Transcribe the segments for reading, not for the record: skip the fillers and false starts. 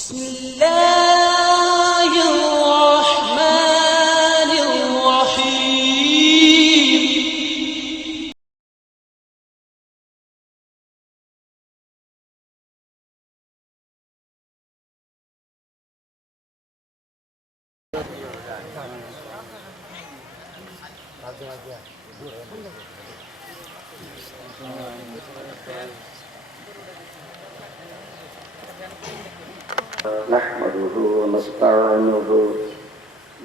بسم الله الرحمن الرحيم نحمده ونستعينه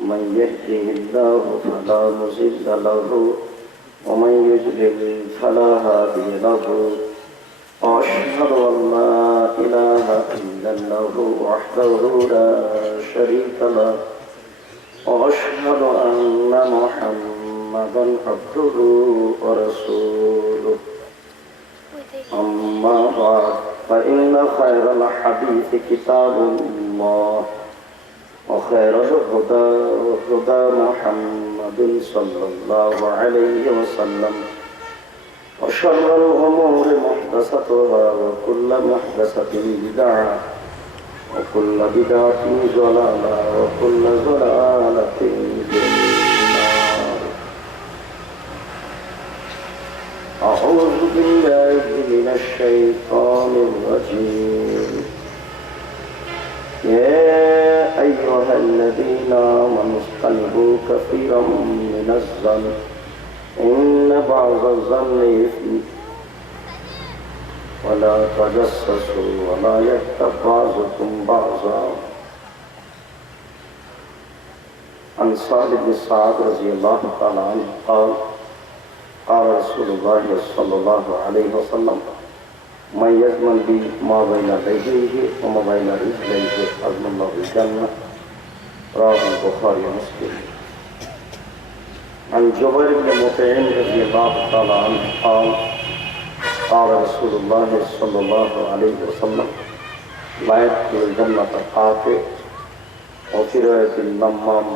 من يهده الله فلا مضل له ومن يضلل فلا هادي له وأشهد أن لا إله إلا الله وحده لا شريك له وأشهد أن محمدا عبده ورسوله أما بعد فإن خير الحديث كتاب الله وخير الهدى هدى محمد صلى الله عليه وسلم وشر الأمور محدثاتها وكل محدثة بدعة وكل بدعة ضلالة وكل ضلالة في النار. أعوذ بالله من الشيطان الرجيم. يا أيها الذين آمنوا اجتنبوا كثيرا من الظن إن بعض الظن إثم ولا تجسسوا ولا يغتب بعضكم بعضا. عن سعد بن سعد رضي الله تعالى عنه قال قال رسول الله صلى الله عليه وسلم من يضمن بي ما بين لحييه وما بين رجليه أضمن له الجنة. رواه البخاري ومسلم. عن جبير بن مطعم رضي الله تعالى عنه قال قال رسول الله صلى الله عليه وسلم لا يدخل الجنة قاطع وفي رواية النمام.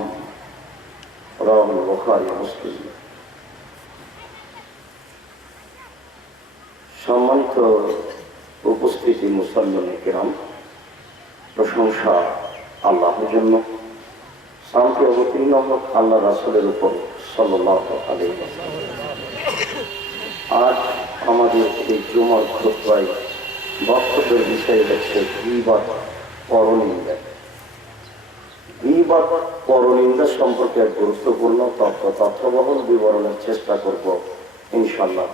رواه البخاري ومسلم. সম্মানিত উপস্থিতি মুসলমান কিরাম, প্রশংসা আল্লাহর জন্য, শান্তি অবতীর্ণ হোক আল্লাহ রাসূলের উপর সাল্লাল্লাহু আলাইহি ওয়াসাল্লাম। আজ আমাদের এই জুমার খুতবায় বক্তব্যের বিষয় হচ্ছে গীবত পরনিন্দা। গীবত পরনিন্দা সম্পর্কে গুরুত্বপূর্ণ তথ্যবহুল বিবরণের চেষ্টা করব ইনশাআল্লাহ।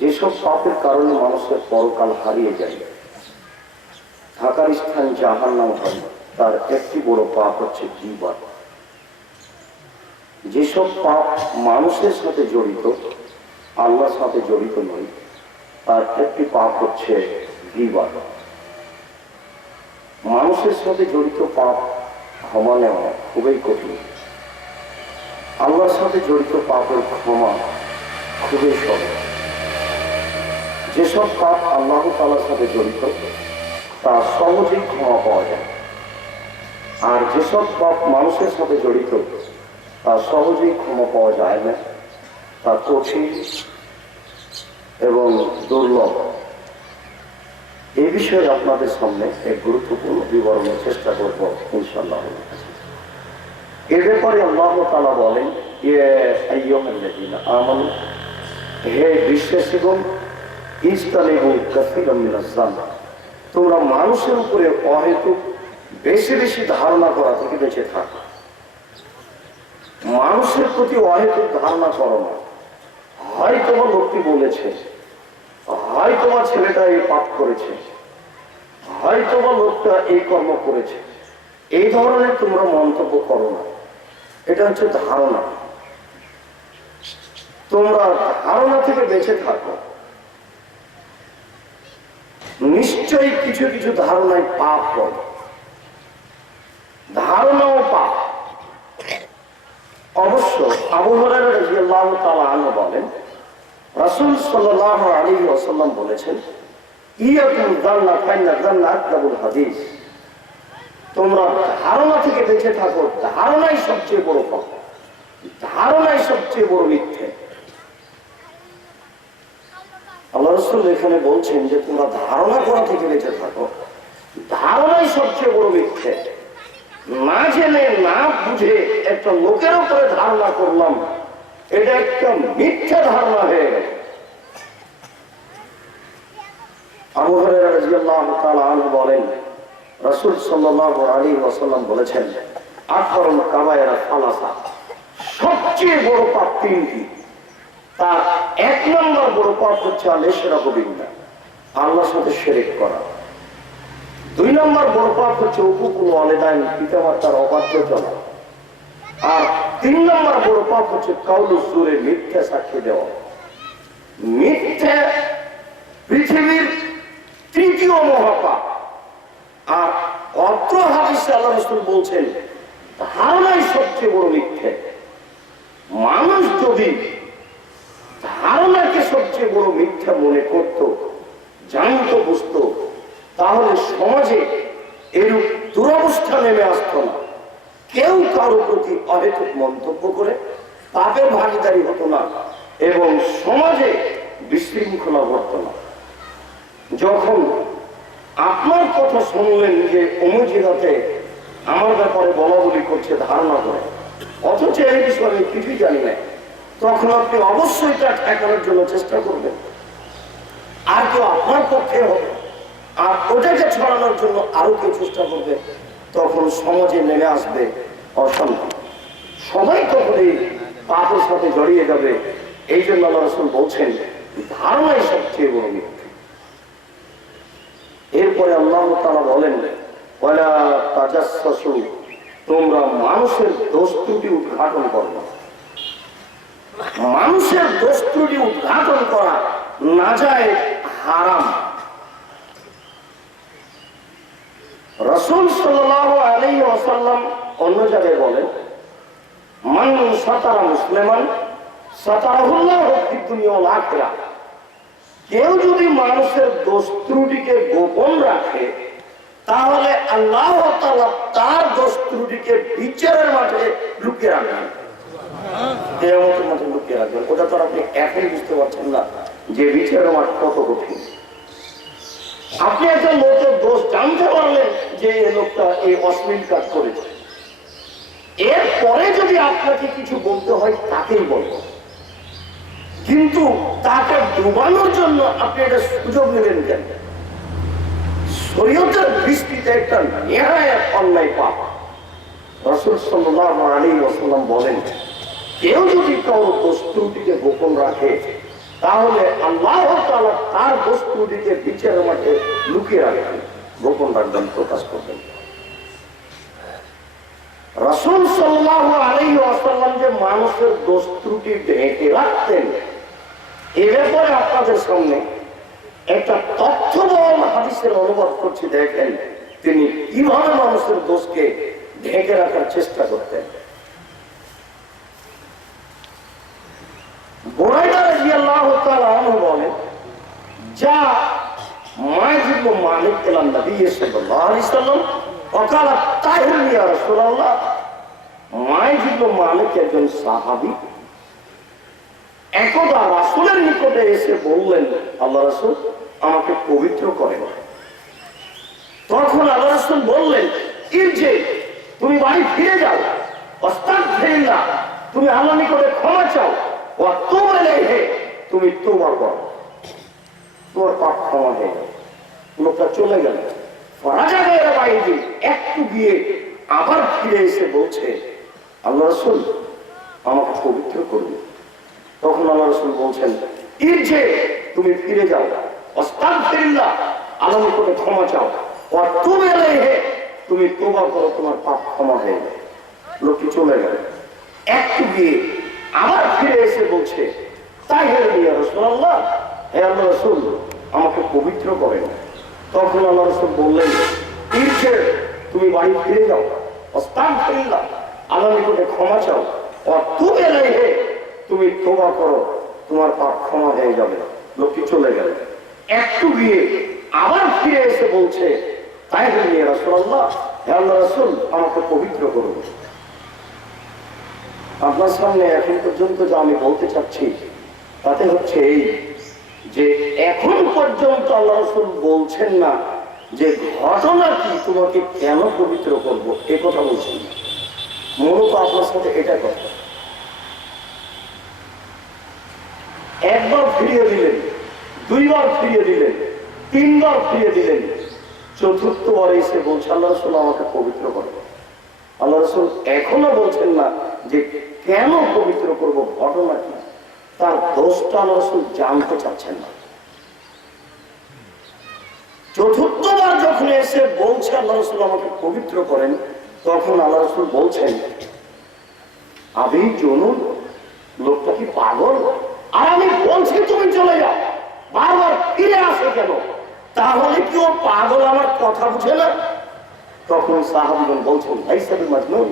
যেসব পাপের কারণে মানুষের পরকাল হারিয়ে যায়, থাকার স্থান জাহান্নাম হয়, তার একটি বড় পাপ হচ্ছে গীবত। যেসব পাপ মানুষের সাথে জড়িত, আল্লাহর সাথে জড়িত নয়, তার একটি পাপ হচ্ছে গীবত। মানুষের সাথে জড়িত পাপ ক্ষমা নেওয়া খুবই কঠিন। আল্লাহর সাথে জড়িত পাপের ক্ষমা খুবই সহজ। যেসব পাপ আল্লাহ তাআলার সাথে জড়িত তা সহজেই ক্ষমা পাওয়া যায়, আর যেসব পাপ মানুষের সাথে জড়িত তা সহজেই ক্ষমা পাওয়া যায় না, তা কঠিন এবং দুর্লভ। এই বিষয়ে আপনাদের সামনে এক গুরুত্বপূর্ণ বিবরণের চেষ্টা করব ইনশাআল্লাহ। এর ব্যাপারে আল্লাহ তাআলা বলেন, ইয়া আইয়ুহাল্লাযীনা আমানু, হে বিশ্বাসীগণ, ইজতানিবু কাসীরাম মিনাজ যান্ন, তোমরা মানুষের উপরে অহেতুক বেশি বেশি ধারণা করা থেকে বেঁচে থাকো। মানুষের প্রতি অহেতুক ধারণা করো না। হয় তোমার লোকটি বলেছে, হয় তোমার ছেলেটা এই পাপ করেছে, হয় তোমার লোকটা এই কর্ম করেছে, এই ধরনের তোমরা মন্তব্য করো না। এটা হচ্ছে ধারণা। তোমরা ধারণা থেকে বেঁচে থাকো। নিশ্চয়ই কিছু কিছু ধারণায় পাপ হয়, ধারণাও পাপ। অবশ্য আবু হুরায়রা রাদিয়াল্লাহু তাআলা আনহু বলেন, রাসূল সাল্লাল্লাহু আলাইহি ওয়াসাল্লাম বলেছেন, ইয়াকুন যান্না ফাইন্না যান্না আকযাবুল হাদিস, তোমরা ধারণা থেকে বেঁচে থাকো। ধারণাই সবচেয়ে বড় পাপ, ধারণাই সবচেয়ে বড় মিথ্যে। আল্লাহ রাসূল এখানে বলছেন যে তোমরা ধারণা করা থেকে বেঁচে থাকো। ধারণাই সবচেয়ে বড় মিথ্যে। না জেনে না বুঝে একটা লোকের উপরে ধারণা করলাম, এটা একটা মিথ্যা ধারণা হয়ে গেল। আবু হুরায়রা রাদিয়াল্লাহু তাআলা আনহু বলেন, রাসূল সাল্লাল্লাহু আলাইহি ওয়াসাল্লাম বলেছেন, আকবারুল কাবায়ের সালাসা, সবচেয়ে বড় পাপ তিনটি। তার এক নম্বর বড় পাপ হচ্ছে আল-ইশরাকু বিল্লাহ, আল্লাহর সাথে শিরক করা। দুই নম্বর বড় পাপ হচ্ছে উকুকুল ওয়ালিদাইন, পিতামাতার অবাধ্য চলা। আর তিন নম্বর বড় পাপ হচ্ছে কাউলুজ জুরে, মিথ্যা সাক্ষী দেওয়া। মিথ্যা পৃথিবীর তৃতীয় মহাপাপ। আর অত্র হাদিসে আল্লাহ রাসূল বলছেন ধারণাই সবচেয়ে বড় মিথ্যে। মানুষ যদি ধারণাকে সবচেয়ে বড় মিথ্যা মনে করত, জানত, বুঝত, তাহলে সমাজে এরূপ দুরবস্থা নেমে আসত না। কেউ কারো প্রতি অহেতুক মন্তব্য করে পাপের ভাগীদারি হতো না এবং সমাজে বিশৃঙ্খলা ঘটত না। যখন আপনার কথা শুনলেন যে অমুজিরাতে আমার ব্যাপারে বলা বলি করছে ধারণা করে, অথচ এই বিষয়ে আমি কিছুই জানি না, তখন আপনি অবশ্যই তা ঠেকানোর জন্য চেষ্টা করবেন। আর কেউ আপনার পক্ষে হবে, আর ওটাকে ছড়ানোর জন্য আরো কেউ চেষ্টা করবে, তখন সমাজে নেমে আসবে অশান্তি। সবাই তখন এই পাপের সাথে জড়িয়ে যাবে। এই জন্য আল্লাহ রাসূল বলছেন ধারণাই সবচেয়ে বড় মিথ্যা। এরপরে আল্লাহ তাআলা বলেন, ওয়ালা তাজাসসু, তোমরা মানুষের দোষ ত্রুটি উদ্ঘাটন করো না। মানুষের দোষ ত্রুটি উদ্ঘাটন করা নাজায়েজ, হারাম। রাসূল সাল্লাল্লাহু আলাইহি ওয়াসাল্লাম অন্য জায়গায় বলেন, মান সাতারা মুসলিমান সাতারাহুল্লাহু ফিদ দুনিয়া ওয়াল আখিরাহ। কেউ যদি মানুষের দোষ ত্রুটিকে গোপন রাখে, তাহলে আল্লাহ তাআলা তার দোষ ত্রুটিকে বিচারের মাঠে লুকিয়ে রাখবেন, কিয়ামতের মাঠে লুকিয়ে রাখবেন। ওটা তো আপনি এখন বুঝতে পারছেন না যে বিচারের মাঠ কত কঠিন। আপনি একজন লোকের দোষ জানতে পারলেন যে এই লোকটা এই অশ্লীল কাজ করেছে, এরপরে যদি আপনাকে কিছু বলতে হয় তাকেই বলবো, কিন্তু তাকে ডুবানোর জন্য আপনি একটা সুযোগ নেবেন কেন? শরীয়তের দৃষ্টিতে একটা নেহায়েত অন্যায় পাপ। রাসূল সাল্লাল্লাহু আলাইহি ওয়াসাল্লাম বলেন, কেউ যদি কারো দোষ ত্রুটিকে গোপন রাখে, তাহলে আল্লাহ তাআলা তার দোষ ত্রুটিকে বিচারের মাঠে লুকিয়ে রাখবেন, গোপন রাখবেন, প্রকাশ করবেন। রাসূল সাল্লাল্লাহু আলাইহি ওয়াসাল্লাম যে মানুষের দোষ ত্রুটি ঢেকে রাখতেন, এ ব্যাপারে আপনাদের সামনে একটা তথ্যবহুল হাদিসের অনুবাদ করছি। দেখেন তিনি কিভাবে মানুষের দোষকে ঢেকে রাখার চেষ্টা করতেন। বুরাইদা রাদিয়াল্লাহু তাআলা আনহু বলেন, যা মাইজ ইবনে মালিক ইলা নবী সাল্লাল্লাহু আলাইহি ওয়াসাল্লাম ওয়াকালা তাহির ইয়া রাসূলুল্লাহ। মাইজ ইবনে মালিক একজন সাহাবী, একদা রাসূলের নিকটে এসে বললেন, আল্লাহ রাসূল আমাকে পবিত্র করেন। তখন আল্লাহ রাসূল বললেন, ইরজি, তুমি বাড়ি ফিরে যাও, আস্তাগফিরুল্লাহ, তুমি আল্লাহর নিকটে ক্ষমা চাও, ওয়া তুব ইলাইহি, তুমি তওবা করো, তোমার পাপ ক্ষমা হয়ে যাবে। লোকটা চলে গেল। রাজা গায়রা বাইদি একটু গিয়ে আবার ফিরে এসে বলছে, আল্লাহ রাসূল আমাকে পবিত্র করুন। তখন আল্লাহ রাসূল বলছেন, ইরজি, তুমি ফিরে যাও, আস্তাগফিরুল্লাহ, আল্লাহর নিকটে ক্ষমা চাও, ওয়া তুব ইলাইহি, তুমি তওবা করো, তোমার পাপ ক্ষমা হয়ে যাবে। লোকটি চলে গেল। একটু গিয়ে আবার ফিরে এসে বলছে, তাহির ইয়া রাসূলুল্লাহ, হে আল্লাহ রাসূল আমাকে পবিত্র করেন। তখন আল্লাহ রাসূল বললেন, ইরজি, তুমি বাড়ি ফিরে যাও, আস্তাগফিরুল্লাহ, আল্লাহর নিকটে ক্ষমা চাও, ওয়া তুব ইলাইহি, তুমি তওবা করো, তোমার পাপ ক্ষমা হয়ে যাবে। লোকটি চলে গেল। একটু গিয়ে আবার ফিরে এসে বলছে, তাই ইয়া রাসূলুল্লাহ, হে আল্লাহর রাসূল আমাকে পবিত্র করুন। আপনার সামনে এখন পর্যন্ত যা আমি বলতে চাচ্ছি তাতে হচ্ছে এই যে এখন পর্যন্ত আল্লাহ রাসূল বলছেন না যে ঘটনা কি, তোমাকে কেন পবিত্র করবো, এ কথা বলছেন না। মূলত আপনার সাথে এটা কথা। একবার ফিরিয়ে দিলেন, দুইবার ফিরিয়ে দিলেন, তিনবার ফিরিয়ে দিলেন, চতুর্থবার এসে বলছে আল্লাহ রাসূল আমাকে পবিত্র করবো। আল্লাহ রাসূল এখনো বলছেন না যে কেন পবিত্র করব, ঘটনা কি, তার দোষটা আল্লাহ রাসূল জানতে চাচ্ছেন না। চতুর্থবার যখন এসে বলছে আল্লাহ রাসূল আমাকে পবিত্র করেন, তখন আল্লাহ রাসূল বলছেন আবি জুনুন, লোকটা কি পাগল? আর আমি বলছি তুমি চলে যাও, বারবার ফিরে আসে কেন? তাহলে কি ও পাগল, আমার কথা বুঝে না? তখন সাহাবীগণ বলছেন লাইসা বিমাজনুন,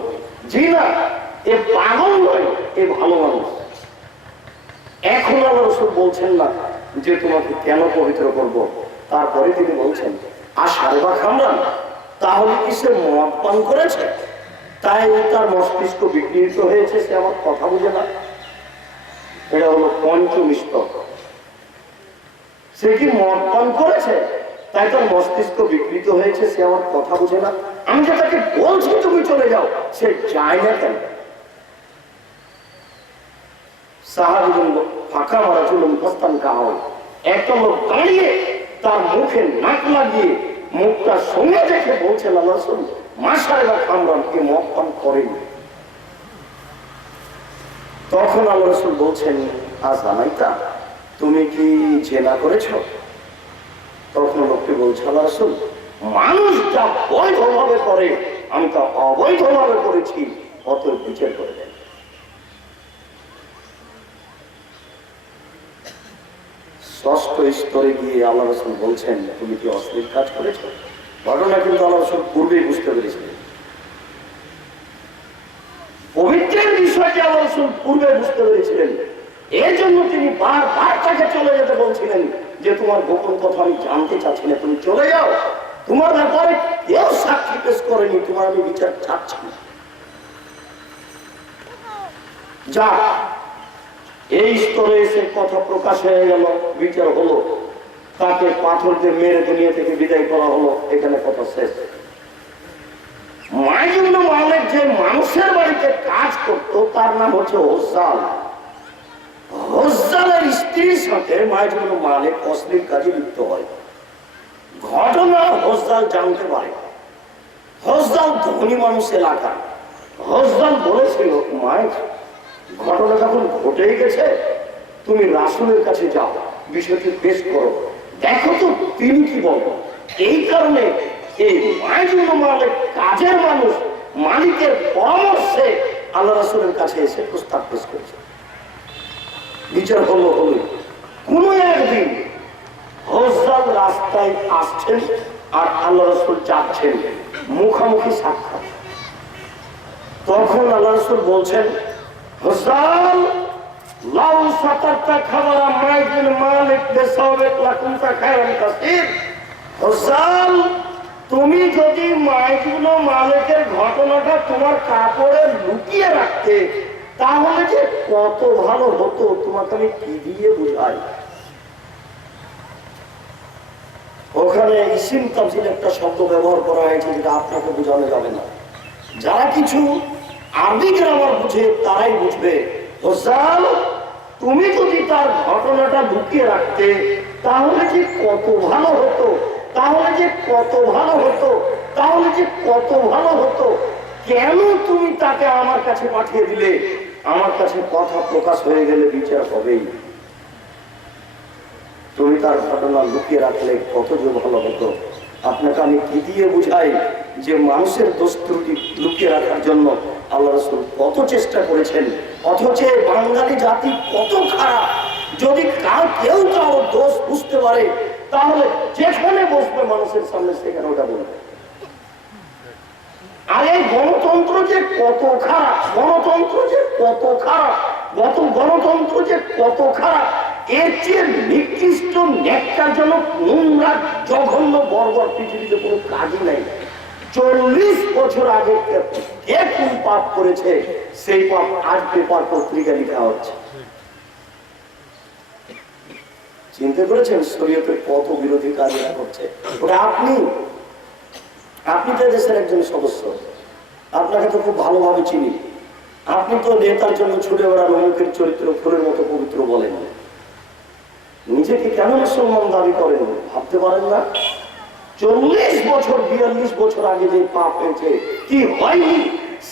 জি না, এ পাগল নয়, এ ভালো মানুষ। এখন আল্লাহ রাসূল বলছেন না যে তোমাকে কেন পবিত্র করব। তারপরে তিনি বলছেন আশারবা খামরান, তাহলে কি সে মদ পান করেছে, তাই তার মস্তিষ্ক বিকৃত হয়েছে, সে আমার কথা বুঝে না? এটা হলো পঞ্চম স্তর। সে কি মদ পান করেছে, তাই তার মস্তিষ্ক বিকৃত হয়েছে, সে আমার কথা বুঝে না? আমি যে তাকে বলছি তুমি চলে যাও, সে যায় না কেন? সাহাবীগণ ফাঁকা মারা চলুন প্রস্থান কাহল, একটা লোক দাঁড়িয়ে তার মুখে নাক লাগিয়ে মুখটা সঙ্গে দেখে বলছে আল্লাহ রাসূল মাশাআল্লাহ খামরান, কি মদ পান করেনি। তখন আল্লাহ রাসূল বলছেন আযানাইতা, তুমি কি জেনা করেছো? তখন লোকটি বলছে আল্লাহ রাসূল মানুষ যা বৈধভাবে করে আমি তা অবৈধভাবে করেছি, অতএব বিচার করে দেন। ষষ্ঠ স্তরে গিয়ে আল্লাহ রাসূল বলছেন তুমি কি অশ্লীল কাজ করেছো? ঘটনা কিন্তু আল্লাহ রাসূল পূর্বেই বুঝতে পেরেছিলেন। পবিত্রের বিষয়টি আল্লাহ রাসূল পূর্বে বুঝতে পেরেছিলেন, এর জন্য তিনি বারবার তাকে চলে যেতে বলছিলেন যে তোমার গোপন কথা আমি জানতে চাচ্ছি না, তুমি চলে যাও, তোমার ব্যাপারে কেউ সাক্ষী পেশ করেনি, তোমার আমি বিচার চাচ্ছি না। যা এই স্তরে এসে কথা প্রকাশ হয়ে গেল, বিচার হলো, তাকে পাথর দিয়ে মেরে দুনিয়া থেকে বিদায় করা হলো, এখানে কথা শেষ। মাইজুল মালিক যে মানুষের বাড়িতে কাজ করতো তার নাম হচ্ছে হোসাল। হোসালের স্ত্রীর সাথে মাইজুল মালিক অশ্লীল কাজে লিপ্ত হয়। ঘটনা হোসাল জানতে পারে। হোসাল ধনী মানুষ এলাকা। হোসাল বলেছিল মাইজ, ঘটনা যখন ঘটেই গেছে তুমি রাসূলের কাছে যাও, বিষয়টি পেশ করো, দেখো তো তিনি কি বলেন। এই কারণে এই মাইজুল মালিক কাজের মানুষ, মালিকের পরামর্শে আল্লাহ রাসূলের কাছে এসে প্রস্তাব পেশ করেছে। বিচার হলো হলো কোন একদিন হোসাল রাস্তায় আসছেন আর আল্লাহ রাসূল যাচ্ছেন, মুখামুখি সাক্ষাৎ। তখন আল্লাহ রাসূল বলছেন হোসাল লাউ সাতারতা খাবারা মাইজুল মালিক বিসাওয়াক লাকুনতা খায়রান কাসীর। হোসাল তুমি যদি মাইজুল মালিকের ঘটনাটা তোমার কাপড়ে লুকিয়ে রাখতে তাহলে যে কত ভালো হতো, তোমাকে আমি কি দিয়ে বুঝাই। ওখানে ইসিম তাফসীর একটা শব্দ ব্যবহার করা হয়েছে যেটা আপনাকে বোঝানো যাবে না, যারা কিছু আরবি গ্রামার বুঝে তারাই বুঝবে। হোসাল তুমি যদি তার ঘটনাটা লুকিয়ে রাখতে তাহলে যে কত ভালো হতো, তাহলে যে কত ভালো হতো, তাহলে যে কত ভালো হতো। কেন তুমি তাকে আমার কাছে পাঠিয়ে দিলে? আমার কাছে কথা প্রকাশ হয়ে গেলে বিচার হবেই। তুমি তার ঘটনা লুকিয়ে রাখলে কত যে ভালো হতো। আপনাকে আমি কি দিয়ে বুঝাই যে মানুষের দোষ ত্রুটি লুকিয়ে রাখার জন্য আল্লাহ রাসূল কত চেষ্টা করেছেন, অথচ বাঙালি জাতি কত খারাপ। যদি কেউ কারো দোষ বুঝতে পারে তাহলে যেখানে বসবে মানুষের সামনে সেখানে ওটা বলবে। আর এই গণতন্ত্র যে কত খারাপ, গণতন্ত্র যে কত খারাপ, গণতন্ত্র যে কত খারাপ, এর চেয়ে নিকৃষ্ট ন্যাক্কারজনক নোংরা জঘন্য বর্বর পৃথিবীতে কোনো কাজই নাই। 40 বছর আগে কে কোন পাপ করেছে সেই পাপ আজ পেপার পত্রিকা লেখা হচ্ছে। চিনতে পেরেছেন শরীয়তের কত বিরোধী কাজ এরা করছে? ওটা আপনি তো দেশের একজন সদস্য, আপনাকে তো খুব ভালোভাবে চিনি। আপনি তো নেতার জন্য ছুটে বেড়ান, অমুকের চরিত্র ফুলের মতো পবিত্র বলেন। নিজেকে কেন মুসলমান দাবি করেন ভাবতে পারেন না? 40 বছর 42 বছর আগে যে পাপ হয়েছে, কি হয়নি,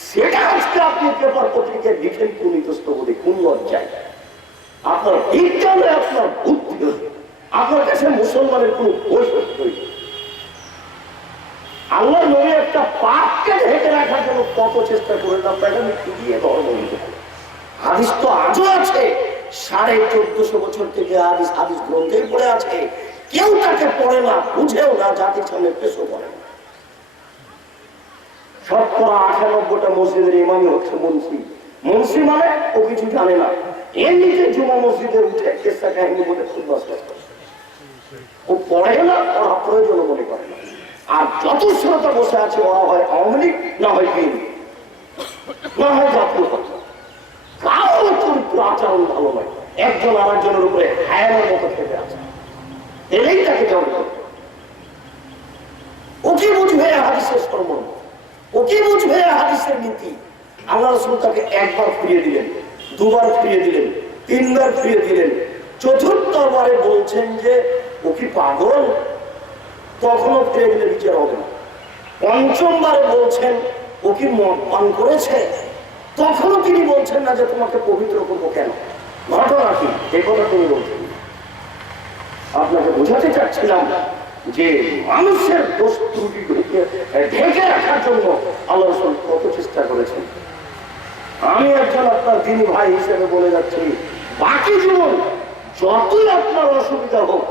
সেটা আজকে আপনি পেপার পত্রিকায় লিখেন কোন ইতস্তবোধে, কোন লজ্জায়? আপনার বিজ্ঞানে আপনার বুদ্ধি, আপনার কাছে মুসলমানের কোন বৈশিষ্ট্য নেই। আল্লাহ নবী একটা পাপকে ঢেকে রাখার জন্য কত চেষ্টা করেন, আপনাকে আমি খুঁজিয়ে ধর্ম নিতে পারি। হাদিস তো আজও আছে, 1450 বছর থেকে হাদিস গ্রন্থে পড়ে আছে। কেউ তাকে পড়ে না, বুঝেও না, জাতির সামনে পেশও করে না। 98টা মসজিদের ইমামই হচ্ছে মুন্সি মানে ও কিছু জানে না, এমনিতে জুমা মসজিদে উঠে কেসা কাহিনী বলে ও পড়ে না, ওরা প্রয়োজন মনে করে না। আর যত শ্রোতা বসে আছে ওরা হয় আওয়ামী লীগ, না হয় বিএনপি, না হয় জাতীয় পার্টি। কারো চরিত্র আচরণ ভালো নয়, একজন আরেকজনের উপরে হায়ানের মতো থেকে আছে, এলেই তাকে জড় করবে। ও কি বুঝবে হাদিসের সর্বর্ণ, ও কি বুঝবে হাদিসের নীতি? আল্লাহ রাসূল তাকে একবার ফিরিয়ে দিলেন, দুবার ফিরিয়ে দিলেন, তিনবার ফিরিয়ে দিলেন, চতুর্থবারে বলছেন যে ও কি পাগল, তখনও ফিরে গেলে বিচার হবে না। পঞ্চমবারে বলছেন ও কি মদ পান করেছে, তখনও তিনি বলছেন না যে তোমাকে পবিত্র করবো কেন, ঘটনা কি, এ কথা তুমি বলছেন। আপনাকে বোঝাতে চাচ্ছিলাম যে মানুষের দোষ ত্রুটি ঢেকে রাখার জন্য আল্লাহ রাসূল কত চেষ্টা করেছেন। আমি একজন আপনার দিনী ভাই হিসেবে বলে যাচ্ছি, বাকি জীবন যতই আপনার অসুবিধা হোক,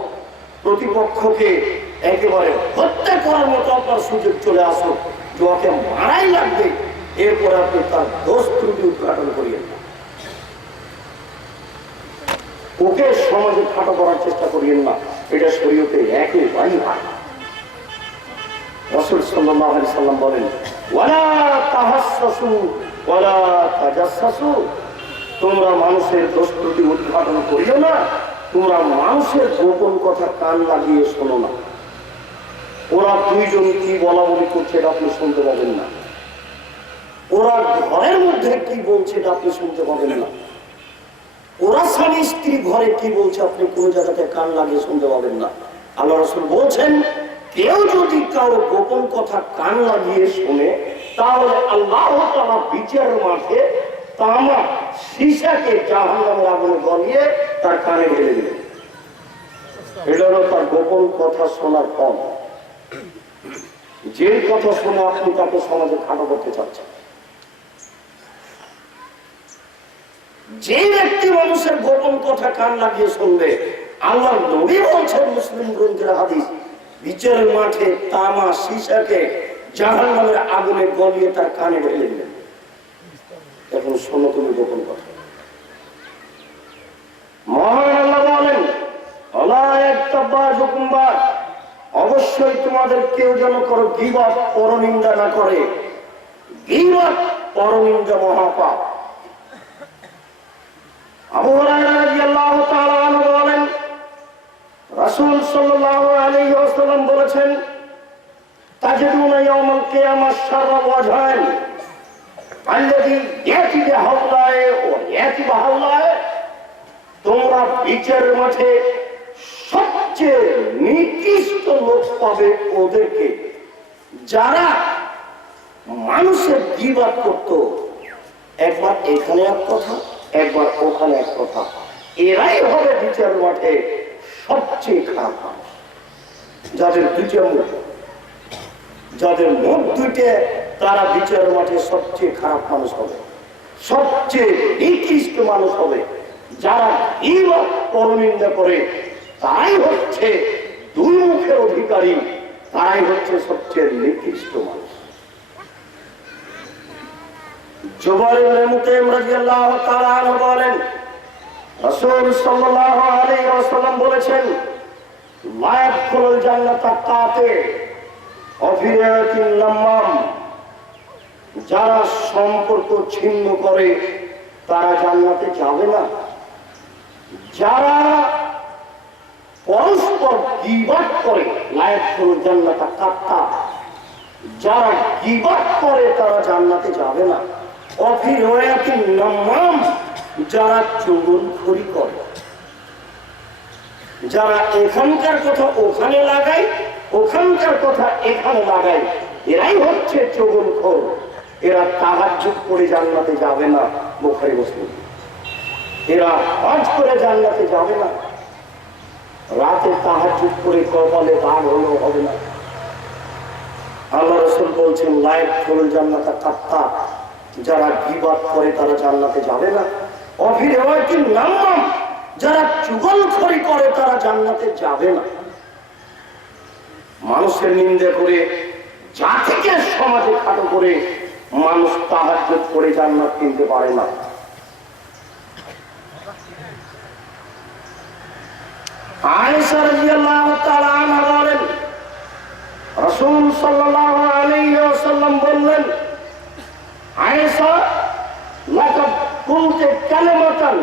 প্রতিপক্ষকে একেবারে হত্যা করার মতো আপনার সুযোগ চলে আসুক, যাকে মারাই লাগবে, এরপর আপনি তার দোষ ত্রুটি উদ্ঘাটন করিয়েন না, ওকে সমাজে খাটো করার চেষ্টা করিয়েন না। এটা শরীয়তে একেবারেই হয় না। রাসূল সাল্লাল্লাহু আলাইহি সাল্লাম বলেন, ওয়ালা তাহাসসু ওয়ালা তাজাসসু, তোমরা মানুষের দোষ ত্রুটি উদ্ঘাটন করিও না, তোমরা মানুষের গোপন কথা কান লাগিয়ে শোনো না। ওরা দুইজন কি বলা বলি করছে এটা আপনি শুনতে পাবেন না, ওরা ঘরের মধ্যে কি বলছে এটা আপনি শুনতে পাবেন না, ওরা স্বামী স্ত্রী ঘরে কি বলছে আপনি কোন জায়গাতে কান লাগিয়ে শুনতে পাবেন না। আল্লাহ রাসূল বলছেন, কেউ যদি কারো গোপন কথা কান লাগিয়ে শুনে, তাহলে আল্লাহ তাআলা বিচারের মাঠে তামা সীসাকে জাহান্নামের আগুনে গলিয়ে তার কানে ঢেলে দিলেন। এটা হলো তার গোপন কথা শোনার ফল। যে কথা শুনে আপনি তাকে সমাজে খাটো করতে চাচ্ছেন, যে ব্যক্তি মানুষের গোপন কথা কান লাগিয়ে শুনবে, আল্লাহ নবী বলছেন, মুসলিম গ্রন্থের হাদিস, বিচারের মাঠে তামা সীসাকে জাহান্নামের আগুনে গলিয়ে তার কানে ঢেলে দিলেন। এখন শোনো তুমি গোপন কথা। মহান আল্লাহ বলেন, অবশ্যই তোমাদের কেউ যেন করো গীবত, পরনিন্দা না করে। গীবত পরনিন্দা মহাপাপ। আবু হুরায়রা রাদিয়াল্লাহু তাআলা আনহু বলেন, রাসূল সাল্লাল্লাহু আলাইহি ওয়াসাল্লাম বলেছেন, তাজিদুনা ইয়াউমাল কিয়ামাহ শাররা ওয়াজহান আল্লাযী ইয়াতি বিহাওলায়ে ওয়া ইয়াতি বিহাওলায়ে, তোমরা বিচারের মাঠে সবচেয়ে নিকৃষ্ট লোক পাবে ওদেরকে, যারা মানুষের গীবত করত, একবার এখানে এক কথা, একবার ওখানে এক কথা। এরাই হবে বিচার মাঠে সবচেয়ে খারাপ মানুষ। যাদের দুইটা মুখ, যাদের মুখ দুইটে, তারা বিচার মাঠে সবচেয়ে খারাপ মানুষ হবে, সবচেয়ে নিকৃষ্ট মানুষ হবে। যারা গীবত পরনিন্দা করে, তারাই হচ্ছে দুই মুখের অধিকারী, তারাই হচ্ছে সবচেয়ে নিকৃষ্ট মানুষ। জুবাইর ইবনে মুতাইম রাদিয়াল্লাহু তাআলা আনহু বলেন, রাসূল সাল্লাল্লাহু আলাইহি ওয়াসাল্লাম বলেছেন, লা ইয়াদখুলুল জান্নাতা কাতিল ওয়া ফিরাতিন নাম্মাম, যারা সম্পর্ক ছিন্ন করে তারা জান্নাতে যাবে না। যারা পরস্পর গীবত করে লায়াদখুলুল জান্নাতা কাত্তা, যারা গীবত করে তারা জান্নাতে যাবে না। অফি রয়াতিন নামাম, যারা চুগলখড়ি করে, যারা এখানকার কথা ওখানে লাগায়, ওখানকার কথা এখানে লাগায়, এরাই হচ্ছে চুগলখোর। এরা তাহাজ্জুদ করে জান্নাতে যাবে না। বুখারী মুসলিম। এরা হজ করে জান্নাতে যাবে না। রাতে তাহাজ্জুদ করে কপালে দাগ হলেও হবে না। আল্লাহ রাসূল বলছেন লায়াদখুলুল জান্নাতা কাত্তা, যারা গীবত করে তারা জান্নাতে যাবে না। অফি রিওয়ায়াতিন নামাম, যারা চুগলখড়ি করে তারা জান্নাতে যাবে না। মানুষের নিন্দা করে, জাতিকে সমাজে খাটো করে মানুষ তাহাজ্জুদ করে জান্নাত কিনতে পারে না। আয়েশা রাদিয়াল্লাহু তাআলা আনহা বলেন, রাসূল সাল্লাল্লাহু আলাইহি ওয়াসাল্লাম বললেন, আয়েশা লাকাদ কুলতে কালিমাতান,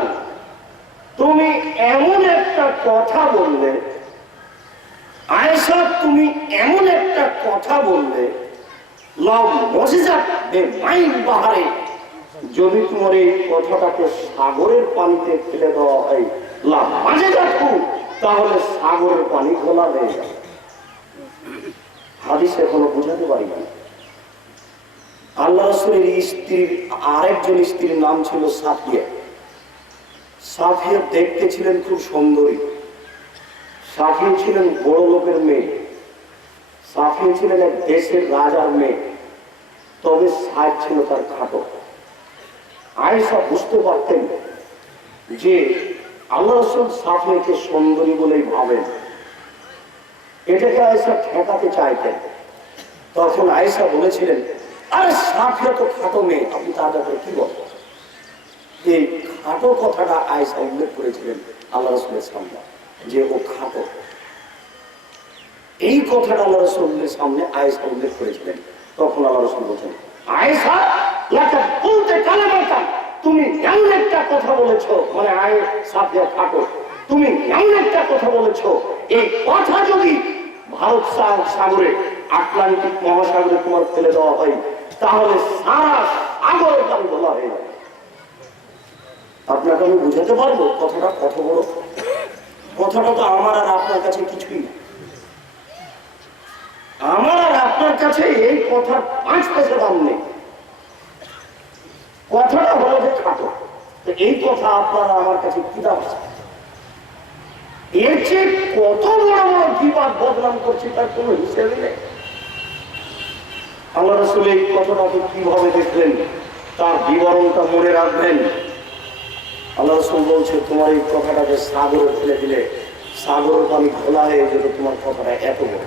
তুমি এমন একটা কথা বললে, আয়েশা তুমি এমন একটা কথা বললে, লাউ মুজিজাত বিমাইল বাহারে, যদি তোমার এই কথাটাকে সাগরের পানিতে ফেলে দেওয়া হয়, লা মাজিজাতু, তাহলে সাগরের পানি ঘোলা হয়ে যাবে। হাদিসে কোনো বুঝাতে পারি না। আল্লাহ রাসূলের স্ত্রীর আরেকজন স্ত্রীর নাম ছিল সাফিয়া। সাফিয়া দেখতে ছিলেন খুব সুন্দরী। সাফিয়া ছিলেন বড় লোকের মেয়ে। সাফিয়া ছিলেন এক দেশের রাজার মেয়ে, তবে সাজ ছিল তার খাটো। আয়েশা বুঝতে পারতেন যে আল্লাহ রাসূল সাফিয়াকে সুন্দরী বলেই ভাবেন। এটাকে আয়েশা ঠেকাতে চাইতেন। তখন আয়েশা বলেছিলেন, আরে সাফিয়া তো খাটো মেয়ে, আপনি তার ব্যাপারে কি বলেন? এই খাটো কথাটা আয়েশা উল্লেখ করেছিলেন আল্লাহ রাসূলের সামনে, যে ও খাটো। এই কথাটা আল্লাহ রাসূলের সামনে আয়েশা উল্লেখ করেছিলেন। তখন আল্লাহ রাসূল বলেছেন, আয়েশা লাকাদ কুলতে কালিমাতান, তুমি এমন একটা কথা বলেছো, মানে সাফিয়া খাটো, তুমি এমন একটা কথা বলেছো, এই কথা যদি ভারত সাগরে, আটলান্টিক মহাসাগরে তোমার ফেলে দেওয়া হয়, তাহলে সারা সাগরের পানি ঘোলা হয়ে যাবে। আপনাকে আমি বুঝাতে পারবো কথাটা কত বড়? কথাটা তো আমার আর আপনার কাছে কিছুই না। আমার আর আপনার কাছে এই কথার 5 পয়সা দাম নেই। কথাটা হলো যে খাটো, তো এই কথা আপনারা আমার কাছে কি দাম আছে? এর চেয়ে কত বড় বড় বিবাদ বদনাম করছে তার কোনো হিসেবে নেই। আল্লাহ রাসূল এই কথাটাকে কিভাবে দেখলেন তার বিবরণটা মনে রাখবেন। আল্লাহ রাসূল বলছে, তোমার এই কথাটাকে সাগরে ফেলে দিলে সাগরের পানি ঘোলা হয়ে যেত। তোমার কথাটা এত বড়।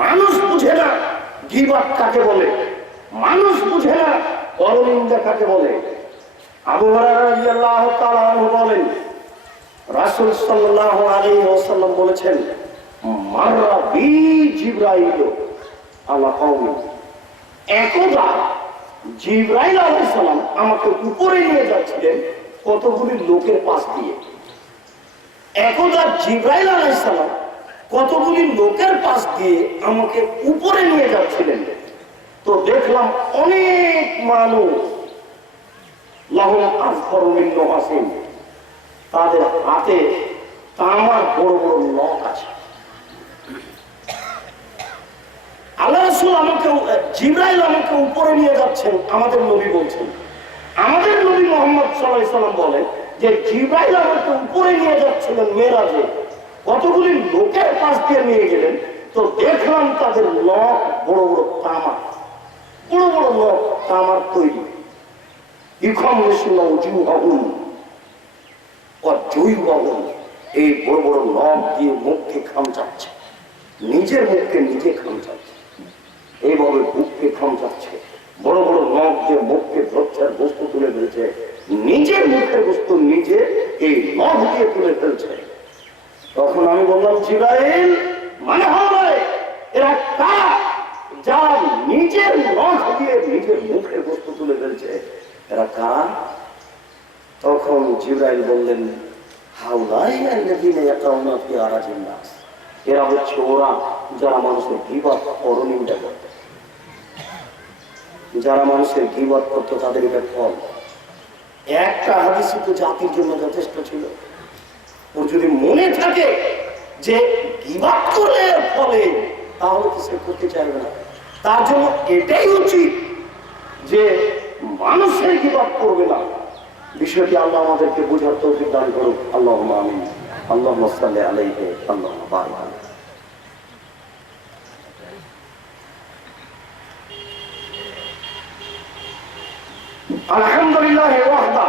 মানুষ বুঝে না গীবত কাকে বলে, মানুষ বুঝে না পরনিন্দা কাকে বলে। আবু হুরায়রা রাদিয়াল্লাহু তাআলা আনহু বলেন, রাসূল সাল্লাল্লাহু আলাইহি ওয়াসাল্লাম বলেছেন, মাররা বি জিবরাইল আলা কওমি, একদা জিবরাইল আলাইহিস সালাম আমাকে উপরে নিয়ে যাচ্ছিলেন কতগুলি লোকের পাশ দিয়ে। একদা জিবরাইল আলাইহিস সালাম কতগুলি লোকের পাশ দিয়ে আমাকে উপরে নিয়ে যাচ্ছিলেন। তো দেখলাম অনেক মানুষ, লাহুম আযফারু মিন নুহাসিন, তাদের হাতে তামার বড় বড় নখ আছে। আল্লাহ রাসূল আমাকে, জিবরাইল আমাকে উপরে নিয়ে যাচ্ছেন। আমাদের নবী বলছেন, আমাদের নবী মুহাম্মদ সাল্লাল্লাহু আলাইহি ওয়াসাল্লাম বলেন যে জিবরাইল আমাকে উপরে নিয়ে যাচ্ছিলেন মেরাজে। কতগুলি লোকের পাশ দিয়ে নিয়ে গেলেন। তো দেখলাম তাদের নখ বড় বড় তামা, বড় বড় নখ তামার তৈরি। এই বড় বড় নখ দিয়ে মুখকে খামচাচ্ছে, নিজের মুখকে নিজে খামচাচ্ছে, এইভাবে বুককে খামচাচ্ছে। বড় বড় নখ দিয়ে মুখকে ধরছে আর বস্তু তুলে ফেলছে, নিজের মুখের বস্তু নিজে এই নখ দিয়ে তুলে ফেলছে। তখন আমি বললাম, জিবরাইল মানে হয় এরা কারা যারা নিজের নখ দিয়ে নিজের মুখের বস্তু তুলে ফেলছে, এরা কারা? তখন জিবরাইল বললেন, হাউলাই আল্লাযীনা ইয়াকাউনা ফি আরাজিন নাস, এরা হচ্ছে ওরা যারা মানুষের গীবত পরনিন্দা করত, যারা মানুষের গীবত করত তাদের এটা ফল। একটা হাদিসই তো জাতির জন্য যথেষ্ট ছিল। ওর যদি মনে থাকে যে গীবত করলে ফলে, তাহলে তো সে করতে চাইবে না। তার জন্য এটাই উচিত যে মানুষের গীবত করবে না। বিষয়টি আল্লাহ আমাদেরকে বোঝার তৌফিক দান করুক। আল্লাহুম্মা আমিন। আল্লাহুম্মা সাল্লি আলাইহি আল্লাহুম্মা বারিক আলাইহি। আলহামদুলিল্লাহি ওয়াহদা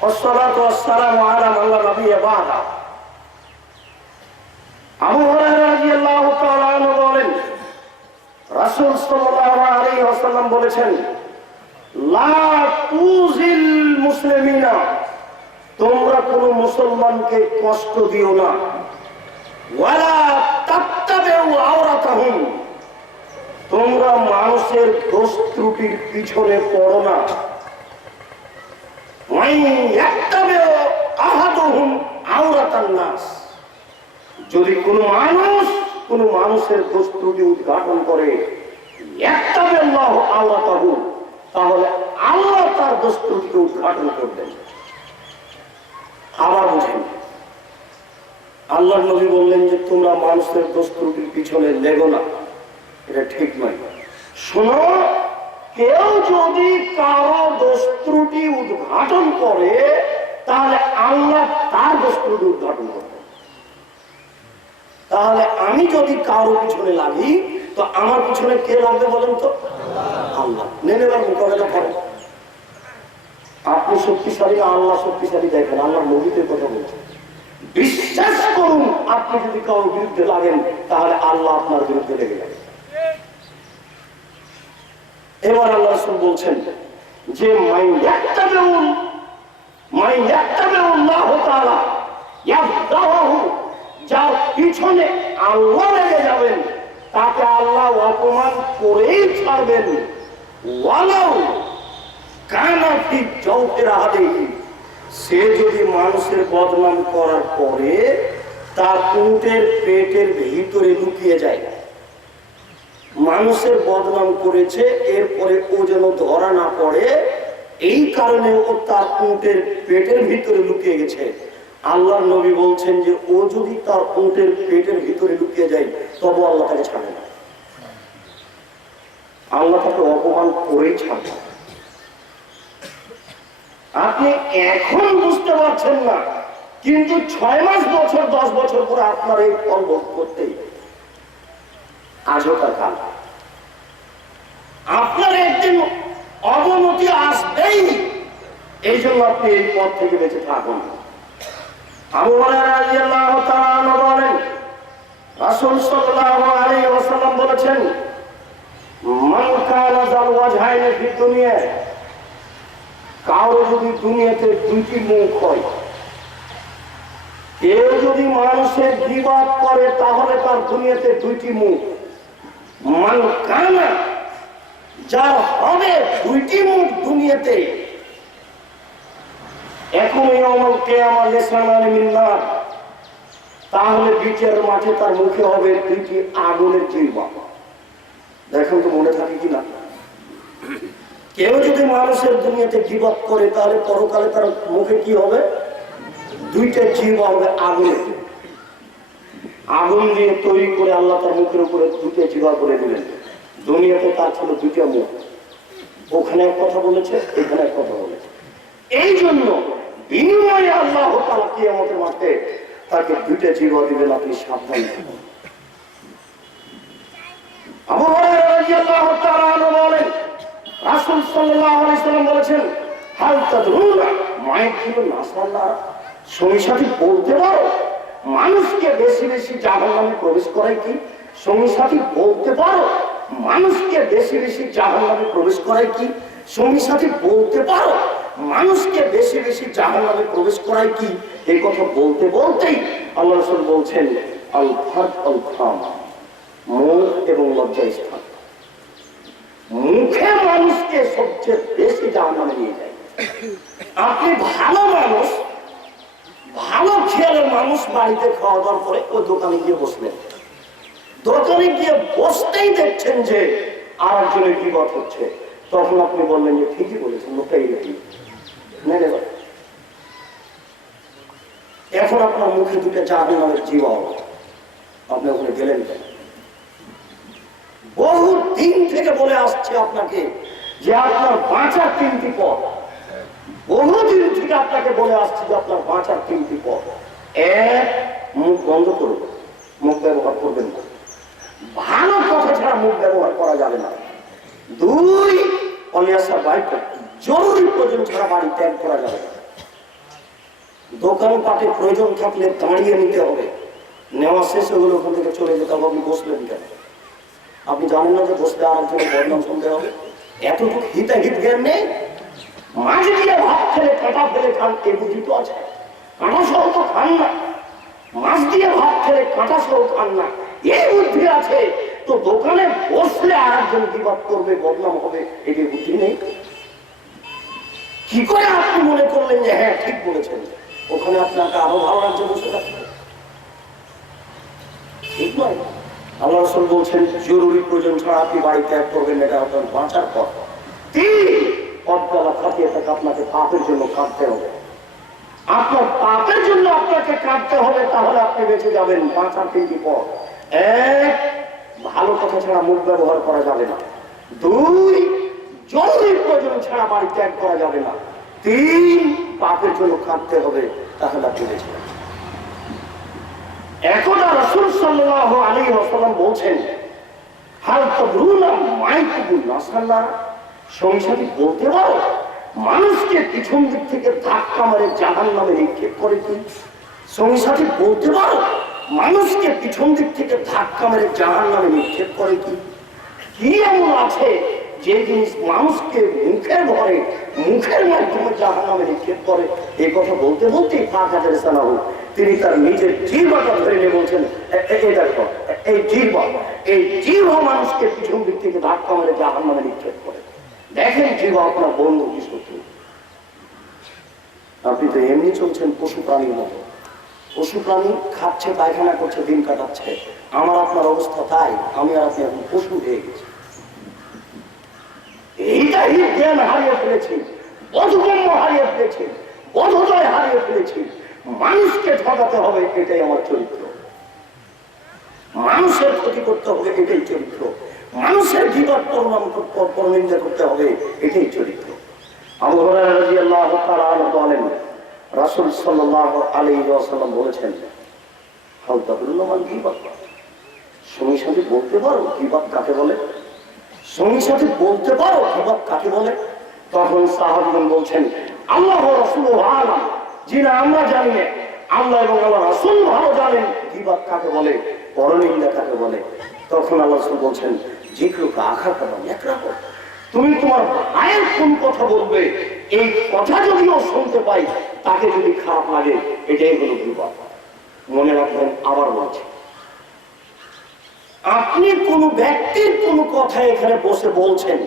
ওয়াসসালাতু ওয়াসসালামু আলা মান লা নাবিয়্যা বা'দা। আবু হুরায়রা রাদিয়াল্লাহু তাআলা আনহু বলেন, রাসূল সাল্লাল্লাহু আলাইহি ওয়াসাল্লাম বলেছেন, লা তুযিল মুসলিমিনা, তোমরা কোন মুসলমানকে কষ্ট দিও না। ওয়ালা তাত্তাবিউ আওরাতাহুম, তোমরা মানুষের দোষ ত্রুটির পিছনে পড়ো না। ওয়াই ইয়াত্তাবিউ আহাদুহুম আওরাতান নাস, যদি কোনো মানুষের দোষ ত্রুটি উদ্ঘাটন করে, ইয়াত্তাবিল্লাহু আওরাতাহু, তাহলে আল্লাহ তার দোষ ত্রুটিকে উদ্ঘাটন করবেন। আবার বুঝেন, আল্লাহর নবী বললেন যে তোমরা মানুষের দোষ ত্রুটির পিছনে লেগো না, এটা ঠিক নয়। শোনো, কেউ যদি কারো দোষ ত্রুটি উদ্ঘাটন করে, তাহলে আল্লাহ তার দোষ ত্রুটি উদ্ঘাটন করবেন। তাহলে আমি যদি কারো পিছনে লাগি, তো আমার পিছনে কে লাগবে বলেন তো? আল্লাহ। নেবার মোকাবেলা করেন। আপনি শক্তিশালী, আল্লাহ শক্তিশালী দেখেন। আল্লাহ নবীদের কথা বলছেন, বিশ্বাস করুন, আপনি যদি কারোর বিরুদ্ধে লাগেন, তাহলে আল্লাহ আপনার বিরুদ্ধে লেগে যাবে। এবার আল্লাহ রাসূল বলছেন যে মাইয়াত্তাবিউল্লাহু তাআলা ইয়াফদাহু, যার পিছনে আল্লাহ লেগে যাবেন, তাকে আল্লাহ অপমান করেই ছাড়বেন। ওয়ালাউ কানা ফি জাওফি আহাদিহি, সে যদি মানুষের বদনাম করার পরে তার উটের পেটের ভিতরে লুকিয়ে যায়। মানুষের বদনাম করেছে, এরপরে ও যেন ধরা না পড়ে, এই কারণে ও তার উটের পেটের ভিতরে লুকিয়ে গেছে। আল্লাহর নবী বলছেন যে ও যদি তার উটের পেটের ভিতরে লুকিয়ে যায়, তবে আল্লাহ তাকে ছাড়ে না। আল্লাহ তাকে অপমান করেই ছাড়বে। আপনি এখন বুঝতে পারছেন না, কিন্তু 6 মাস, বছর, 10 বছর পরে আপনার এই ফল ভোগ করতেই আজও তার কাল। আপনার একদিন অবনতি আসবেই, এই জন্য আপনি এই পথ থেকে বেঁচে থাকুন। আবু হুরায়রা রাদিয়াল্লাহু তাআলা আনহু বলেন, রাসূল সাল্লাল্লাহু আলাইহি ওয়াসাল্লাম বলেছেন, মান কানা যাল ওয়াজহাইনি ফি দুনিয়া, কারো যদি দুনিয়াতে দুইটি মুখ হয়, কেউ যদি মানুষের গীবত করে, তাহলে তার দুনিয়াতে দুইটি মুখ। মান কানা, যার হবে দুইটি মুখ দুনিয়াতে, এখনই আমল কিয়ামা লিসানান মিন নার, তাহলে বিচারের মাঠে তার মুখে হবে দুইটি আগুনের জিহ্বা। দেখুন তো মনে থাকে কিনা। কেউ যদি মানুষের দুনিয়াতে গীবত করে, তাহলে পরকালে তার মুখে কি হবে? দুইটা জিহ্বা হবে আগুনের। আগুন দিয়ে তৈরি করে আল্লাহ তার মুখের উপরে দুটো জিহ্বা করে দিলেন। দুনিয়াতে তার ছিল দুইটা মুখ, ওখানে এক কথা বলেছে, এখানে এক কথা বলেছে। এই জন্য বিনিময়ে আল্লাহ তাআলা কিয়ামতের মাঠে তাকে দুইটা জিহ্বা দিবেন, আপনি সাবধান থাকুন। আবু হুরায়রা রাদিয়াল্লাহু তাআলা আনহু বলেন, রাসূল সাল্লাল্লাহু আলাইহি ওয়াসাল্লাম বলেছেন, হাল তাদরুনা মাইকুল নাসাল্লাহ, সঙ্গী সাথী বলতে পারো মানুষকে বেশি বেশি জাহান্নামে প্রবেশ করায় কি? সঙ্গী সাথী বলতে পারো মানুষকে বেশি বেশি জাহান্নামে প্রবেশ করায় কি? সঙ্গী সাথী বলতে পারো মানুষকে বেশি বেশি জাহান্নামে প্রবেশ করায় কি? এই কথা বলতে বলতেই আল্লাহ রাসূল বলছেন, আল ফাত আল খাম, মুখ এবং লজ্জাস্থান। মুখে মানুষকে সবচেয়ে বেশি জাহান্নামে নিয়ে যায়। আপনি ভালো মানুষ, ভালো খেয়ালের মানুষ বাড়িতে খাওয়া দাওয়ার পরে ওই দোকানে গিয়ে বসলেন। দোকানে গিয়ে বসতেই দেখছেন যে আর একজনের বিপদ হচ্ছে, তখন আপনি বললেন যে ঠিকই বলেছেন, লোকটাই ঠিক মেনে যাবে। এখন আপনার মুখে দুটো জাহান্নামের জীবন, আপনি ওখানে গেলেন কেন? বহু দিন থেকে বলে আসছে আপনাকে যে আপনার বাঁচার 3টি পথ। বহুদিন থেকে আপনাকে বলে আসছে যে আপনার বাঁচার 3টি পথ। এক, মুখ বন্ধ করুন, মুখ ব্যবহার করবেন না, ভালো কথা ছাড়া মুখ ব্যবহার করা যাবে না। 2, অলিয়াসা বাইক, জরুরি প্রয়োজন ছাড়া বাড়ি ত্যাগ করা যাবে না। দোকানপাটে প্রয়োজন থাকলে দাঁড়িয়ে নিতে হবে, নেওয়া শেষ হলে ওখান থেকে চলে যেতে হবে। আপনি বসলেন কেন? আপনি জানেন না যে বসলে আর একজনের বদনাম শুনতে হবে? এতটুকু হিতাহিত জ্ঞান নেই। মাছ দিয়ে ভাত খেলে কাঁটা ফেলে খান, এ বুদ্ধি তো আছে? কাঁটা সহ তো খান না। মাছ দিয়ে ভাত খেলে কাঁটা সহ খান না, এই বুদ্ধি আছে তো দোকানে বসলে আর একজন বিবাদ করবে, বদনাম হবে, এটি বুদ্ধি নেই? কি করে আপনি মনে করলেন যে হ্যাঁ ঠিক বলেছেন, ওখানে আপনাকে আরো ভালো লাগছে বসে থাকতে? ঠিক নয়। আল্লাহ রাসূল বলছেন জরুরি প্রয়োজন ছাড়া আপনি বাড়ি ত্যাগ করবেন, এটা আপনার বাঁচার পথ। 3, পথবেলা কাটিয়ে থাকে আপনাকে পাপের জন্য কাঁদতে হবে। আপনার পাপের জন্য আপনাকে কাঁদতে হবে, তাহলে আপনি বেঁচে যাবেন। বাঁচার 3টি পথ। 1, ভালো কথা ছাড়া মুখ ব্যবহার করা যাবে না। 2, জরুরি প্রয়োজন ছাড়া বাড়ি ত্যাগ করা যাবে না। 3, পাপের জন্য কাঁদতে হবে, তাহলে আপনি বেঁচে যাবেন। এখন রাসূল সাল্লাল্লাহু আলাইহি ওয়াসাল্লাম বলছেন, হাল তাদরুনা মাইকুবুন নাসাল্লাহ, সংসারী বলতে পারো মানুষকে পিছন দিক থেকে ধাক্কা মারে জাহান্নামে নিক্ষেপ করে কি? সংসারী বলতে পারো মানুষকে পিছন দিক থেকে ধাক্কা মেরে জাহান্নামে নিক্ষেপ করে কি? কি এমন আছে যে জিনিস মানুষকে মুখের ভরে, মুখের মাধ্যমে জাহান্নামে নিক্ষেপ করে? এই কথা বলতে বলতেই তিনি তার নিজের জিহ্বাটা ধরে নিয়ে বলছেন, এই জিহ্বা মানুষকে পিছন দিক থেকে ধাক্কা মেরে জাহান্নামে নিক্ষেপ করে। দেখেন জিহ্বা আপনার বন্ধু কি শত্রু? আপনি তো এমনি চলছেন পশু প্রাণীর মতো। পশু প্রাণী খাচ্ছে, পায়খানা করছে, দিন কাটাচ্ছে। আমার আপনার অবস্থা তাই, আমি আর আপনি এখন পশু হয়ে গেছি। এইটাই জ্ঞান হারিয়ে ফেলেছি, বোধগম্য হারিয়ে ফেলেছি, বোধোদয় হারিয়ে ফেলেছি। মানুষকে ঠকাতে হবে, এটাই আমার চরিত্র। মানুষের ক্ষতি করতে হবে, এটাই চরিত্র। মানুষের বিপদ পরনিন্দা করতে হবে, এটাই চরিত্র। আবু হুরায়রা রাদিয়াল্লাহু তাআলা আনহু বলেন, রাসূল সাল্লাল্লাহু আলাইহি ওয়াসাল্লাম বলেছেন, হাল তাদরুনা মান গীবাত, সঙ্গী সাথে বলতে পারো গীবাত কাকে বলে? সঙ্গী সাথে বলতে পারো গীবাত কাকে বলে? তখন সাহাবীগণ বলছেন, আল্লাহ ওয়া রাসূলুহু আ'লাম, জি না আমরা জানি না, আল্লাহ এবং আল্লাহর রাসূল ভালো জানেন গীবাত কাকে বলে, পরনিন্দা কাকে বলে। তখন আল্লাহ রাসূল বলছেন, যিকরুকা আখাকা ইয়াকরাহু, তুমি তোমার ভাইয়ের কোন কথা বলবে, এই কথা যদিও শুনতে পাই, তাকে যদি খারাপ লাগে, এটাই হলো গীবাত। মনে রাখবেন, আবার বলছি, আপনি কোন ব্যক্তির কোন কথা এখানে বসে বলছেন,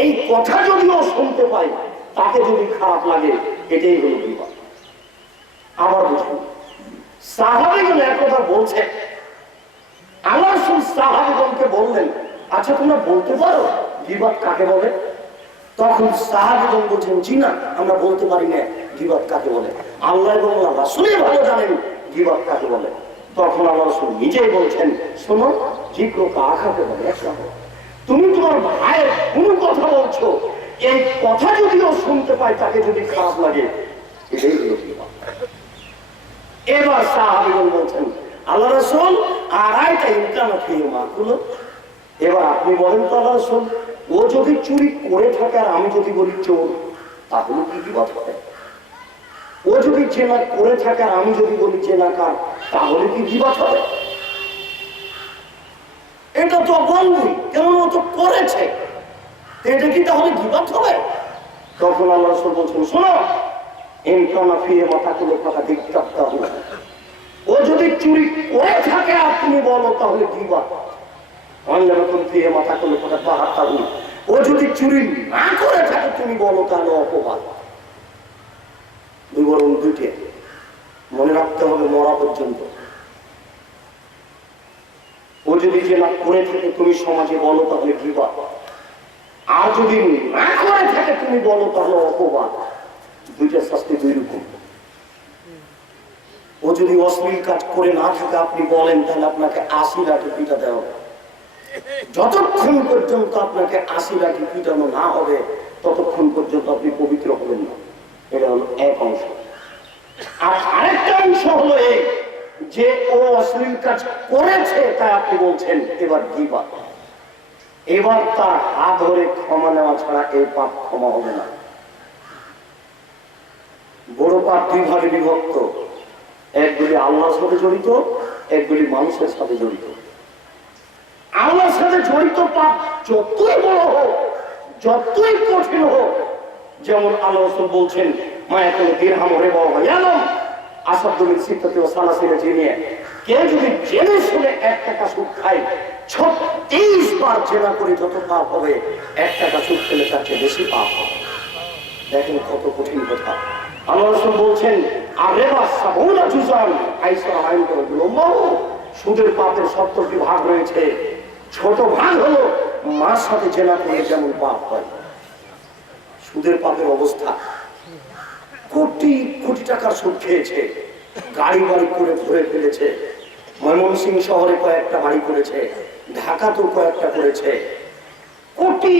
এই কথা যদিও শুনতে পাই, তাকে যদি খারাপ লাগে, এটাই হলো গীবাত। আবার বুঝুন, সাহাবীগণ একথা বলছেন, আল্লাহ রাসূল সাহাবীগণকে বললেন, আচ্ছা তোমরা বলতে পারো গীবাত কাকে বলে? তখন সাহাবীগণ বলছেন, জি না আমরা বলতে পারি না গীবাত কাকে বলে, আল্লাহ এবং আল্লাহর রাসূলই ভালো জানেন গীবাত কাকে বলে। তখন আল্লাহ রাসূল নিজেই বলছেন, শোনো, যিকরুকা আখাকে বলে একরাহু, তুমি তোমার ভাইয়ের কোন কথা বলছো, এই কথা যদিও শুনতে পাই, তাকে যদি খারাপ লাগে, এটাই হলো গীবাত। এবার সাহাবীগণ বলছেন, আল্লাহ রাসূল আরাইতা ইন কানা ফিহি মাকুল, এবার আপনি বলেন তো আল্লাহ রাসূল, ও যদি চুরি করে থাকে আর আমি যদি বলি চোর, তাহলে কি গীবাত হবে? ও যদি জেনা করে থাকে আর আমি যদি বলি জেনাকার, তাহলে কি গীবাত হবে? এটা তো বলবই, কেমন ও তো করেছে, এটা কি তাহলে গীবাত হবে? তখন আল্লাহ রাসূল বলছেন, শোনো, ইন কানা ফিহি মাকুল ফাকাদ ইক্তাবতাহু, ও যদি চুরি করে থাকে আপনি বলো, তাহলে গীবাত। ও যদি চুরি না করে থাকে তুমি বলো, তাহলে অপবাদ। দুই বরং দুইটি। মনে রাখতে হবে মরা পর্যন্ত। ও যদি যে না করে থাকে তুমি সমাজে বলো তাহলে গীবত, আর যদি না করে থাকে তুমি বলো তাহলে অপবাদ। দুইটা শাস্তি দুই রকম। ও যদি অশ্লীল কাজ করে না থাকে আপনি বলেন তাহলে আপনাকে 80 লাঠি পিটাতে হবে। যতক্ষণ পর্যন্ত আপনাকে 80 লাঠি পিটানো না হবে ততক্ষণ পর্যন্ত আপনি পবিত্র হবেন না। এটা হলো এক অংশ। আর আরেকটা অংশ হলো এই যে ও অশ্লীল কাজ করেছে তাই আপনি বলছেন এবার গীবত। এবার তার হাত ধরে ক্ষমা নেওয়া ছাড়া এই পাপ ক্ষমা হবে না। বড় পাপ দুই ভাগে বিভক্ত, একগুলি আল্লাহর সাথে জড়িত, একগুলি মানুষের সাথে জড়িত। আল্লাহর সাথে জড়িত পাপ যতই বড় হোক, যতই কঠিন হোক, যেমন আল্লাহ রাসূল বলছেন মায়া কোনো দিরহাম রে বাবা ইয়ালাম আসাদুল সিত্তাতি ওয়া সালাসিনা জিনিয়া, কে যদি জেনে শুনে 1 টাকা সুদ খায় 36 বার জেনা করে যত পাপ হবে 1 টাকা সুদ খেলে তার চেয়ে বেশি পাপ হবে। দেখেন কত কঠিন কথা। আল্লাহ রাসূল বলছেন আরেবা সাবুনা জুজান আইসা আইন করে লম্বাও, সুদের পাপের 70টি ভাগ রয়েছে। ছোট ভাগ হলো মার সাথে জেনা করে যেমন পাপ হয়। সুদের পাপের অবস্থা, কোটি কোটি টাকার সুদ খেয়েছে, গাড়ি বাড়ি করে ঘুরে ফেলেছে, ময়মনসিংহ শহরে কয়েকটা বাড়ি করেছে, ঢাকাতেও কয়েকটা করেছে, কোটি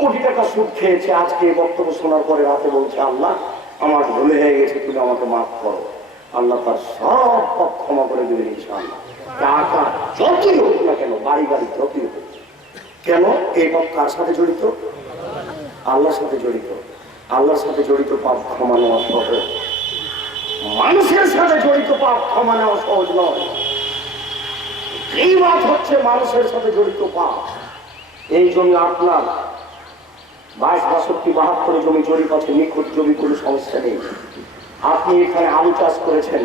কোটি টাকা সুদ খেয়েছে। আজকে এই বক্তব্য শোনার পরে রাতে বলছে আল্লাহ আমার ভুল হয়ে গেছে, তুমি আমাকে মাফ করো। আল্লাহ তার সব পাপ ক্ষমা করে দেবেন ইনশাআল্লাহ। টাকা যতই হোক না কেন, বাড়ি বাড়ি যতই হোক কেন, এই পাপ কার সাথে জড়িত? আল্লাহর সাথে জড়িত। আল্লাহর সাথে জড়িত পাপ ক্ষমা নেওয়া সহজ, মানুষের সাথে জড়িত পাপ ক্ষমা নেওয়া সহজ নয়। এই বাত হচ্ছে মানুষের সাথে জড়িত পাপ। এই জমি আপনার 22, 62, 72 জমি জরিপ আছে, নিখুঁত জমি, কোনো সমস্যা নেই। আপনি এখানে আলু চাষ করেছেন,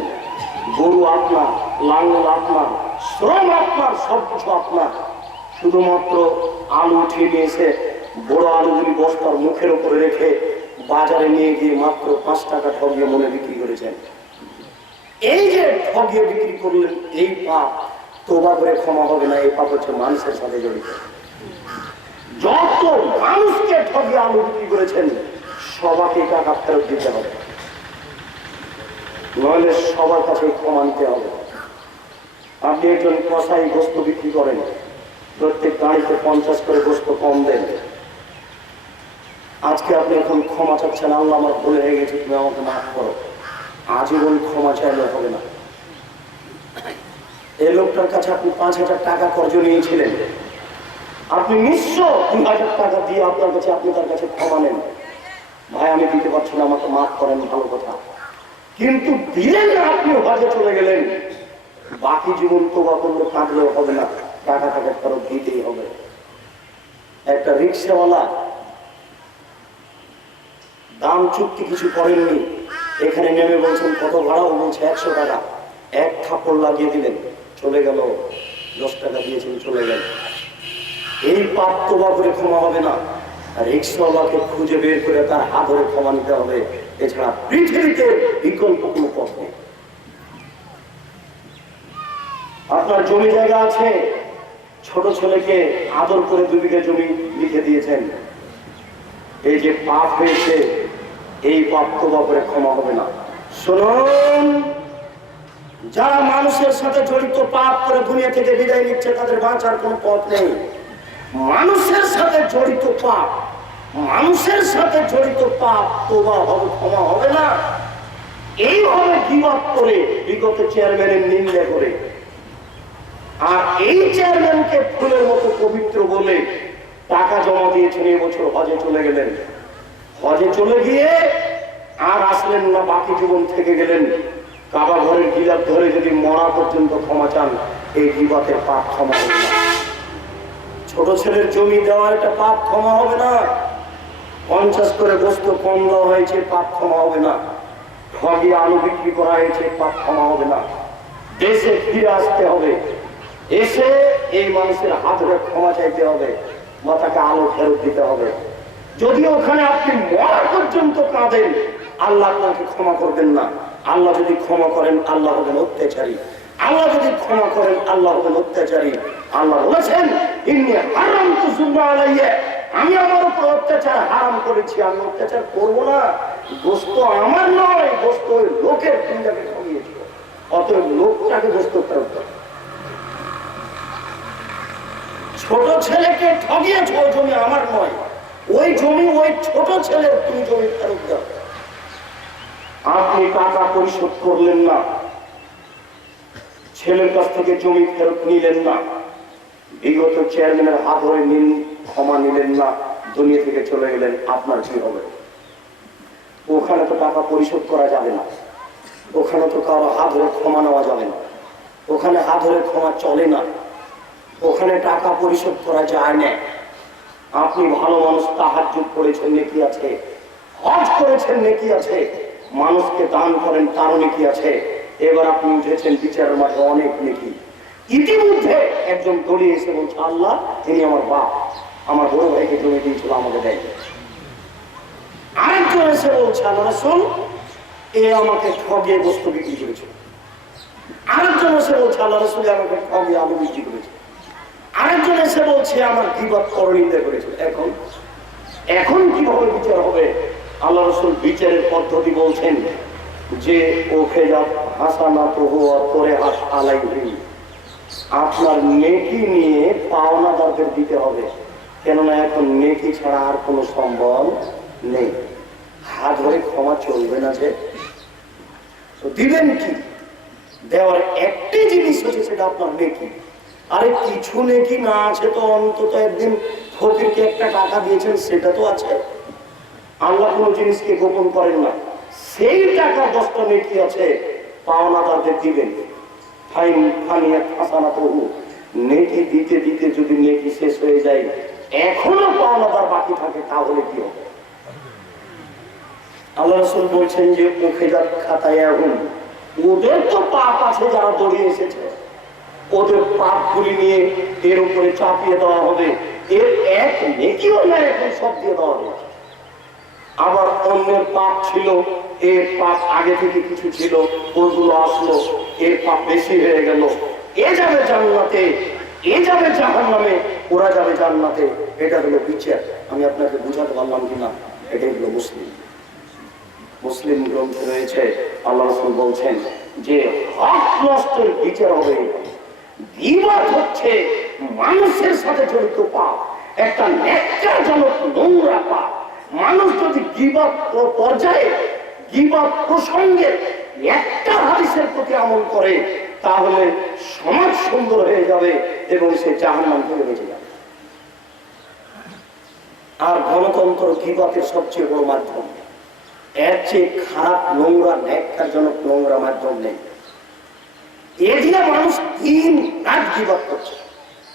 গরু আপনার, লাঙ্গল আপনার, শ্রম আপনার, সবকিছু আপনার। শুধুমাত্র আলু উঠিয়ে নিয়ে এসে বড় আলুগুলি বস্তার মুখের উপরে রেখে বাজারে নিয়ে গিয়ে মাত্র 5 টাকা ঠগিয়ে মনে বিক্রি করেছেন। এই যে ঠগিয়ে বিক্রি করলেন, এই পাপ তোবা করে ক্ষমা হবে না। এই পাপ হচ্ছে মানুষের সাথে জড়িত। যত মানুষকে ঠগিয়ে আলু বিক্রি করেছেন সবাইকে টাকা ফেরত দিতে হবে, নইলে সবার কাছে ক্ষমা নিতে হবে। আপনি একজন কসাই গোস্ত বিক্রি করেন, প্রত্যেক গাড়িতে 50 করে গোস্ত কম দেন। আজকে আপনি এখন ক্ষমা চাচ্ছেন, আল্লাহ আমার ভুল হয়ে গেছে, তুমি আমাকে মাফ করো। আজীবন ক্ষমা চাইলে হবে না। এই লোকটার কাছে আপনি 5,000 টাকা কর্জ নিয়েছিলেন, আপনি নিঃস্ব 2,000 টাকা দিয়ে আপনার কাছে, আপনি তার কাছে ক্ষমা নেন, ভাই আমি দিতে পারছি না, আমাকে মাফ করেন, ভালো কথা। কিন্তু দিলেন না, আপনি হজে চলে গেলেন, বাকি জীবন তোবা করলে কাঁদলেও হবে না, টাকা ফেরত দিতেই হবে। একটা রিক্সাওয়ালা দাম চুক্তি কিছু করেননি, এখানে নেমে বলছেন কত ভাড়া, বলছে 100 টাকা। 1 থাপ্পড় লাগিয়ে দিলেন, চলে গেল। 10 টাকা দিয়েছেন, চলে গেল। এই পাপ তোবা করে ক্ষমা হবে না। রিক্সাওয়ালাকে খুঁজে বের করে তার হাত ধরে ক্ষমা নিতে হবে, এছাড়া পৃথিবীতে বিকল্প কোনো পথ নেই। আপনার জমি জায়গা আছে, ছোট ছেলেকে আদর করে 2 বিঘা জমি লিখে দিয়েছেন, এই যে পাপ হয়েছে, এই পাপ তোবা করে ক্ষমা হবে না। শুনুন, যারা মানুষের সাথে জড়িত পাপ করে দুনিয়া থেকে বিদায় নিচ্ছে তাদের বাঁচার কোনো পথ নেই। মানুষের সাথে জড়িত পাপ, মানুষের সাথে জড়িত পাপ তোবা হবে, ক্ষমা হবে না। এইভাবে গীবত করে, বিগত চেয়ারম্যানের নিন্দা করে, আর এই চেয়ারম্যানকে ফুলের মতো পবিত্র বলে টাকা জমা দিয়েছেন, এবছর হজে চলে গেলেন, হজে চলে গিয়ে আর আসলেন না, বাকি জীবন থেকে গেলেন। কাবা ঘরের গিলাপ ধরে যদি মরা পর্যন্ত ক্ষমা চান, এই গীবতের পাপ ক্ষমা হবে না। ছোট ছেলের জমি দেওয়া একটা পাপ ক্ষমা হবে না। 50 করে গোস্ত কম দেওয়া হয়েছে, পাপ ক্ষমা হবে না। ঠগিয়ে আলু বিক্রি করা হয়েছে, পাপ ক্ষমা হবে না। দেশে ফিরে আসতে হবে, এসে এই মানুষের হাত ধরে ক্ষমা চাইতে হবে, বা তাকে আলো ফেরত দিতে হবে। যদি ওখানে আপনি মরা পর্যন্ত কাঁদেন, আল্লাহ আপনাকে ক্ষমা করবেন না। আল্লাহ যদি ক্ষমা করেন আল্লাহ হবেন অত্যাচারী, আল্লাহ যদি ক্ষমা করেন আল্লাহ হবেন অত্যাচারী। আল্লাহ বলেছেন ইন্নী হারামতু যুলমা আলাইয়া, আমি আমার উপর অত্যাচার হারাম করেছি, আমি অত্যাচার করবো না। গোশত আমার নয়, গোশত ওই লোকের, তুমি যাকে ঠকিয়েছ, অতএব লোকটাকে গোশত ফেরত দাও। ছোট ছেলেকে ঠকিয়েছ, ওই জমি আমার নয়, ওই জমি ওই ছোট ছেলের, তুমি জমি ফেরত দাও। আপনি টাকা পরিশোধ করলেন না, ছেলের কাছ থেকে জমি ফেরত নিলেন না, বিগত চেয়ারম্যানের হাত ধরে নিন, ক্ষমা নিলেন না, দুনিয়া থেকে চলে গেলেন, আপনার কি হবে? ওখানে তো টাকা পরিশোধ করা যাবে না, ওখানে তো কারো হাত ধরে ক্ষমা নেওয়া যাবে না, ওখানে হাত ধরে ক্ষমা চলে না, ওখানে টাকা পরিশোধ করা যায় না। আপনি ভালো মানুষ, তাহাজ্জুদ করেছেন, নেকি আছে, হজ করেছেন, নেকি আছে, মানুষকে দান করেন, তারও নেকি আছে। এবার আপনি উঠেছেন বিচারের মাঠে, অনেক নেকি। ইতিমধ্যে একজন দড়িয়ে এসে বলছে, আল্লাহ তিনি আমার বাপ, আমার বড় ভাইকে জমি দিয়েছিল, আমাকে দেয়। আরেকজন এসে বলছে, আল্লাহ রাসূল এ আমাকে ঠগিয়ে বস্তু বিক্রি করেছে। আরেকজন এসে বলছে, আল্লাহ রাসূল আমাকে ঠগিয়ে আলু বিক্রি করেছে। আরেকজন এসে বলছে আমার গীবত পরনিন্দা করেছে। এখন কিভাবে বিচার হবে? আল্লাহ রাসূল বিচারের পদ্ধতি বলছেন যে ওকে হাসানাতুহু ওয়া তরিহাত আলাইহি, আপনার নেকি নিয়ে পাওনাদারদের দিতে হবে, কেননা এখন নেকি ছাড়া আর কোনো সম্বল নেই। হাত ধরে ক্ষমা চলবে না, যে দিবেন কি? দেওয়ার একটি জিনিস হচ্ছে সেটা আপনার নেকি। আরে কিছু নেকি না আছে তো অন্তত একদিন ফকিরকে একটা টাকা দিয়েছেন, সেটা তো আছে। আল্লাহ কোনো জিনিসকে গোপন করেন না, সেই টাকা 10টা নেকি আছে, পাওনাদারদের দিবেন। নেকি দিতে দিতে যদি নেকি শেষ হয়ে যায়, এখনো পাওনাদার বাকি থাকে, তাহলে কি হবে? আল্লাহ রাসূল বলছেন যে উখিযাত খাতায়াহুম, ওদের তো পাপ আছে যারা দৌড়িয়ে এসেছে, ওদের পাপগুলি নিয়ে এর উপরে চাপিয়ে দেওয়া হবে, এর এক নেকিও না, এখন সব দিয়ে দেওয়া হবে। আবার অন্যের পাপ ছিল, এর পাপ আগে থেকে কিছু ছিল, ওগুলো আসলো, এর পাপ বেশি হয়ে গেল, এ যাবে জান্নাতে, এ যাবে জাহান্নামে, ওরা যাবে জান্নাতে। এটা হলো বিচার। আমি আপনাকে বুঝাতে পারলাম কিনা? এটাই হলো মুসলিম গ্রন্থে রয়েছে, আল্লাহ রাসূল বলছেন যে হক নষ্টের বিচার হবে। গীবত হচ্ছে মানুষের সাথে জড়িত পাপ, একটা ন্যাক্কারজনক নোংরা পাপ। মানুষ যদি গীবত পর্যায়ে, গীবত প্রসঙ্গে একটা হাদিসের প্রতি আমল করে, তাহলে সমাজ সুন্দর হয়ে যাবে এবং সে জাহান্নাম থেকে বেঁচে যাবে। আর গণতন্ত্র গীবতের সবচেয়ে বড় মাধ্যম। এর চেয়ে খারাপ, নোংরা, ন্যাক্কারজনক নোংরা মাধ্যম নেই। এদিকে মানুষ দিন রাত গীবত করছে,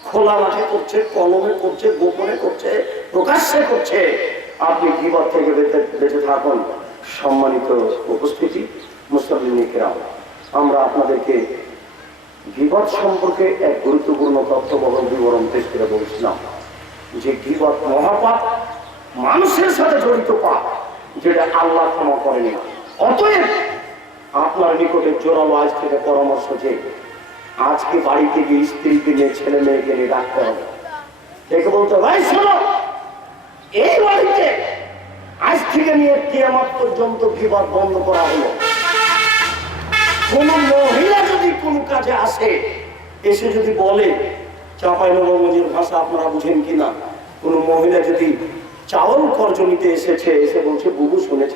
খোলা মাঠে করছে, কলমে করছে, গোপনে করছে, প্রকাশ্যে করছে। আপনি গীবত থেকে বেঁচে থাকুন। সম্মানিত উপস্থিতি, মুসলিম কিরাম, আমরা আপনাদেরকে গীবত সম্পর্কে এক গুরুত্বপূর্ণ তথ্যবহ বিবরণ পেশ করে বলছিলাম যে গীবত মহাপাপ, মানুষের সাথে জড়িত পাপ, যেটা আল্লাহ ক্ষমা করেন না। অতএব আপনার নিকটে জোরালো আজ থেকে পরামর্শ যে আজকে বাড়িতে গিয়ে স্ত্রীকে নিয়ে, ছেলে মেয়েকে নিয়ে ডাকতে হবে, দেখে বলতে, ভাই শোনো, এই বাড়িতে আজ থেকে নিয়ে কিয়ামত পর্যন্ত গীবত বন্ধ করা হলো। কোন মহিলা যদি কোন কাজে আসে, এসে যদি বলে, চাঁপাইনবাবগঞ্জের ভাষা আপনারা বুঝেন কিনা, কোন মহিলা যদি চাউল কর্জ নিতে এসেছে, এসে বলছে, বুবু শুনেছ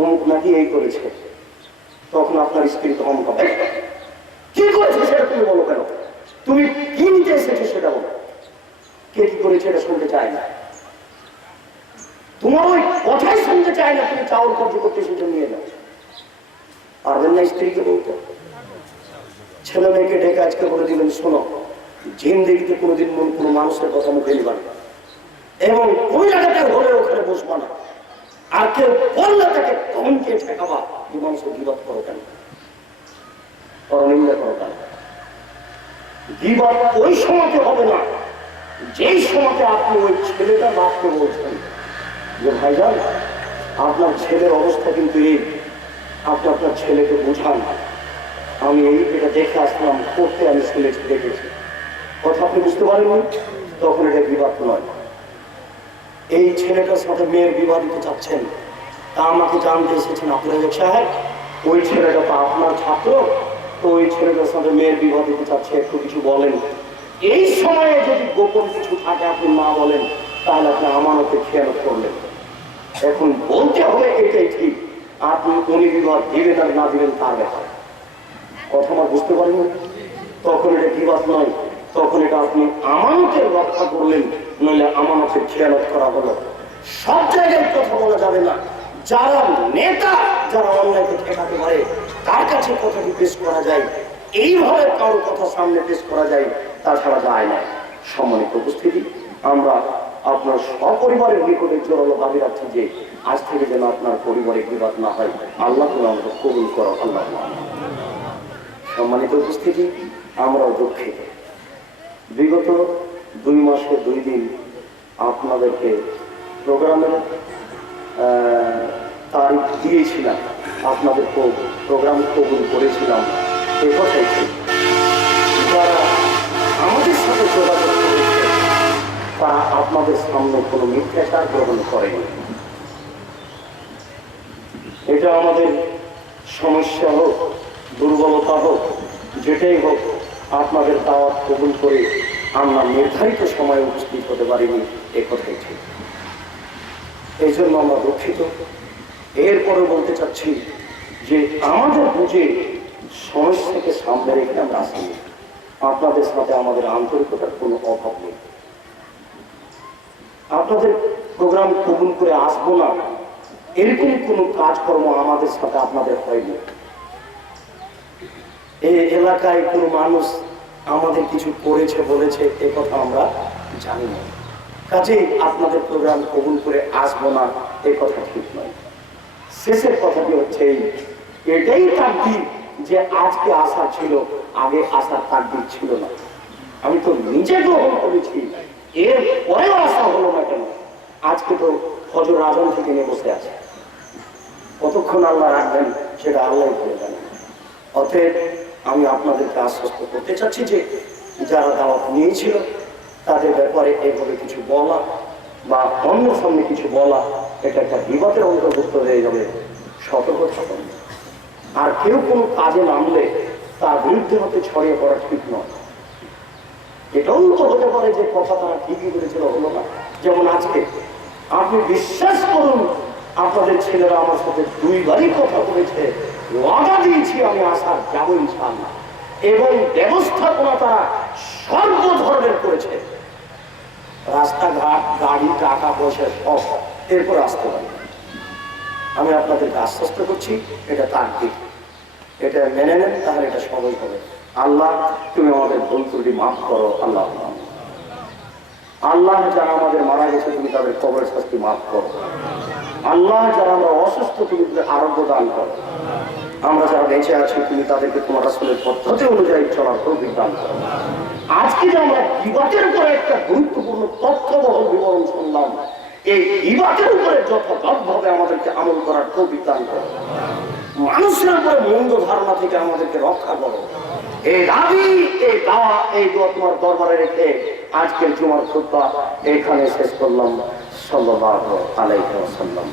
অমুক নাকি এই করেছে, তখন আপনার স্ত্রী তখন হবে, কি করেছে সেটা তুমি বলো কেন? তুমি কি নিতে এসেছো সেটা বলো। কে কি করেছে এটা শুনতে চায় না, তোমার ওই কথাই শুনতে চায় না। তুমি চাউল কর্জ করতে সেটা নিয়ে যাও, পারবেন না স্ত্রীকে বলতে? ছেলে মেয়েকে ডেকে আজকে বলে দিলেন, শোনো, জিন্দেগিতে কোনোদিন কোনো মানুষের কথা মুখে নিবা না, এবং ওই জায়গাটা হলে ওখানে বসবা না, আর কেউ বললে তাকে কমকে ঠেকাবা যে মানুষকে গীবত করো কেন, পরনিন্দা করো কেন। গীবত ওই সময়তে হবে না যেই সময়তে আপনি ওই ছেলেটা বাপকে বলছেন যে ভাইজান, আপনার ছেলের অবস্থা কিন্তু এই, আপনি আপনার ছেলেকে বুঝান, আমি এটা দেখে আসলাম, পড়তে আমি স্কুলে দেখেছি, কথা আপনি বুঝতে পারেননি, তখন এটা বিবাদ নয়। এই ছেলেটার সাথে মেয়ের বিবাহ দিতে চাচ্ছেন, তা আমাকে জানতে এসেছেন আব্দুল সাহেব, ওই ছেলেটা তো আপনার ছাত্র, তো ওই ছেলেটার সাথে মেয়ের বিবাহ দিতে চাচ্ছে, একটু কিছু বলেন। এই সময়ে যদি গোপন কিছু থাকে আপনি না বলেন, তাহলে আপনি আমানতে খেয়ানত করলেন। এখন বলতে হবে এটাই ঠিক, আপনি উনি বিবাহ দিবেন আর না দিবেন তার ব্যাপার, কথা আমার বুঝতে পারেন। তখন এটা বিবাদ নয়, তখন এটা আপনি আমানতের রক্ষা করলেন, নইলে আমানতের খেয়ালত করা হলো। সব জায়গায় কথা বলা যাবে না, যারা নেতা, যারা অন্যায়কে ঠেকাতে পারে তার কাছে কথাটি পেশ করা যায়, এইভাবে কারো কথা সামনে পেশ করা যায়, তাছাড়া যায় না। সম্মানিত উপস্থিতি, আমরা আপনার সপরিবারের নিকটে জোরালো দাবি রাখছি যে আজ থেকে যেন আপনার পরিবারে বিবাদ না হয়, আল্লাহ তুমি আমাকে কবুল করো, আল্লাহ। সম্মানিত উপস্থিতি, আমরাও দুঃখিত, বিগত 2 মাসে 2 দিন আপনাদেরকে প্রোগ্রামের তারিখ দিয়েছিলাম, আপনাদের প্রোগ্রাম কবুল করেছিলাম, এ কথাই ঠিক। যারা আমাদের সাথে যোগাযোগ করেছে তারা আপনাদের সামনে কোনো মিথ্যাচার গ্রহণ করেনি। এটা আমাদের সমস্যা হোক, দুর্বলতা হোক, যেটাই হোক, আপনাদের দাওয়াত কবুল করে আমরা নির্ধারিত সময়ে উপস্থিত হতে পারিনি, এ কথাই ঠিক। এই জন্য আমরা দুঃখিত। এরপরে বলতে চাচ্ছি যে আমাদের বুঝে সমস্যাকে সামনে রেখে আমরা আসি, আপনাদের সাথে আমাদের আন্তরিকতার কোনো অভাব নেই। আপনাদের প্রোগ্রাম কবুল করে আসবো না এরকম কোনো কাজকর্ম আমাদের সাথে আপনাদের হয়নি। এই এলাকায় কোনো মানুষ আমাদের কিছু করেছে বলেছে এ কথা আমরা জানি না, কাজেই আপনাদের প্রোগ্রাম কবুল করে আসবো না এই কথা ঠিক নয়। শেষের কথাটি হচ্ছে এটাই তাকদীর যে আজকে আশা ছিল, আগে আসার তাকদীর ছিল না। আমি তো নিজে গ্রহণ করেছি, এর পরেও আশা হলো না কেন? আজকে তো ফজর আজান থেকে নিয়ে বসে আছে, কতক্ষণ আল্লাহ রাখবেন সেটা আল্লাহ করে জানেন। অতএব আমি আপনাদেরকে আশ্বস্ত করতে চাচ্ছি যে যারা দাওয়াত নিয়েছিল তাদের ব্যাপারে এইভাবে কিছু বলা বা অন্য সামনে কিছু বলা, এটা একটা বিবাদের অন্তর্ভুক্ত হয়ে যাবে, সতর্ক থাকুন। আর কেউ কোনো কাজে নামলে তার বিরুদ্ধে হতে ছড়িয়ে পড়া ঠিক নয়। এটাও তো হতে পারে যে কথা তারা ঠিকই করেছিল, হলো না। যেমন আজকে আপনি বিশ্বাস করুন, আপনাদের ছেলেরা আমার সাথে 2 বারই কথা বলেছে, ওয়াদা দিয়েছি আমি আসার যাবো ইনশাআল্লাহ, এবং ব্যবস্থাপনা তারা সর্ব ধরনের করেছে, রাস্তাঘাট, গাড়ি, টাকা পয়সা সব, এরপর আসতে পারে। আমি আপনাদেরকে আশ্বস্ত করছি এটা তার দিক, এটা মেনে নেন, তাহলে এটা সহজ হবে। আল্লাহ তুমি আমাদের ভুল ত্রুটি মাফ করো, আল্লাহ। আল্লাহ যারা আমাদের মারা গেছে তুমি তাদের কবরের শাস্তি মাফ করো। আল্লাহ যারা আমরা অসুস্থ তুমি তাদের আরোগ্য দান করো। আমরা যারা বেঁচে আছি তুমি তাদেরকে তোমার আসলের পদ্ধতি অনুযায়ী চলার তৌফিক দান করো। আজকে যে আমরা বিবাদের উপরে একটা গুরুত্বপূর্ণ তথ্যবহুল বিবরণ শুনলাম, এই বিবাদের উপরে যথাযথভাবে আমাদেরকে আমল করার তৌফিক দান করো। মানুষের উপরে মন্দ ধারণা থেকে আমাদেরকে রক্ষা করো। এই দাবি, এই দাওয়া, এই দোয়া তোমার দরবারে রেখে আজকের জুমার খুতবা এখানে শেষ করলাম। সাল্লাল্লাহু আলাইহি ওয়াসাল্লাম।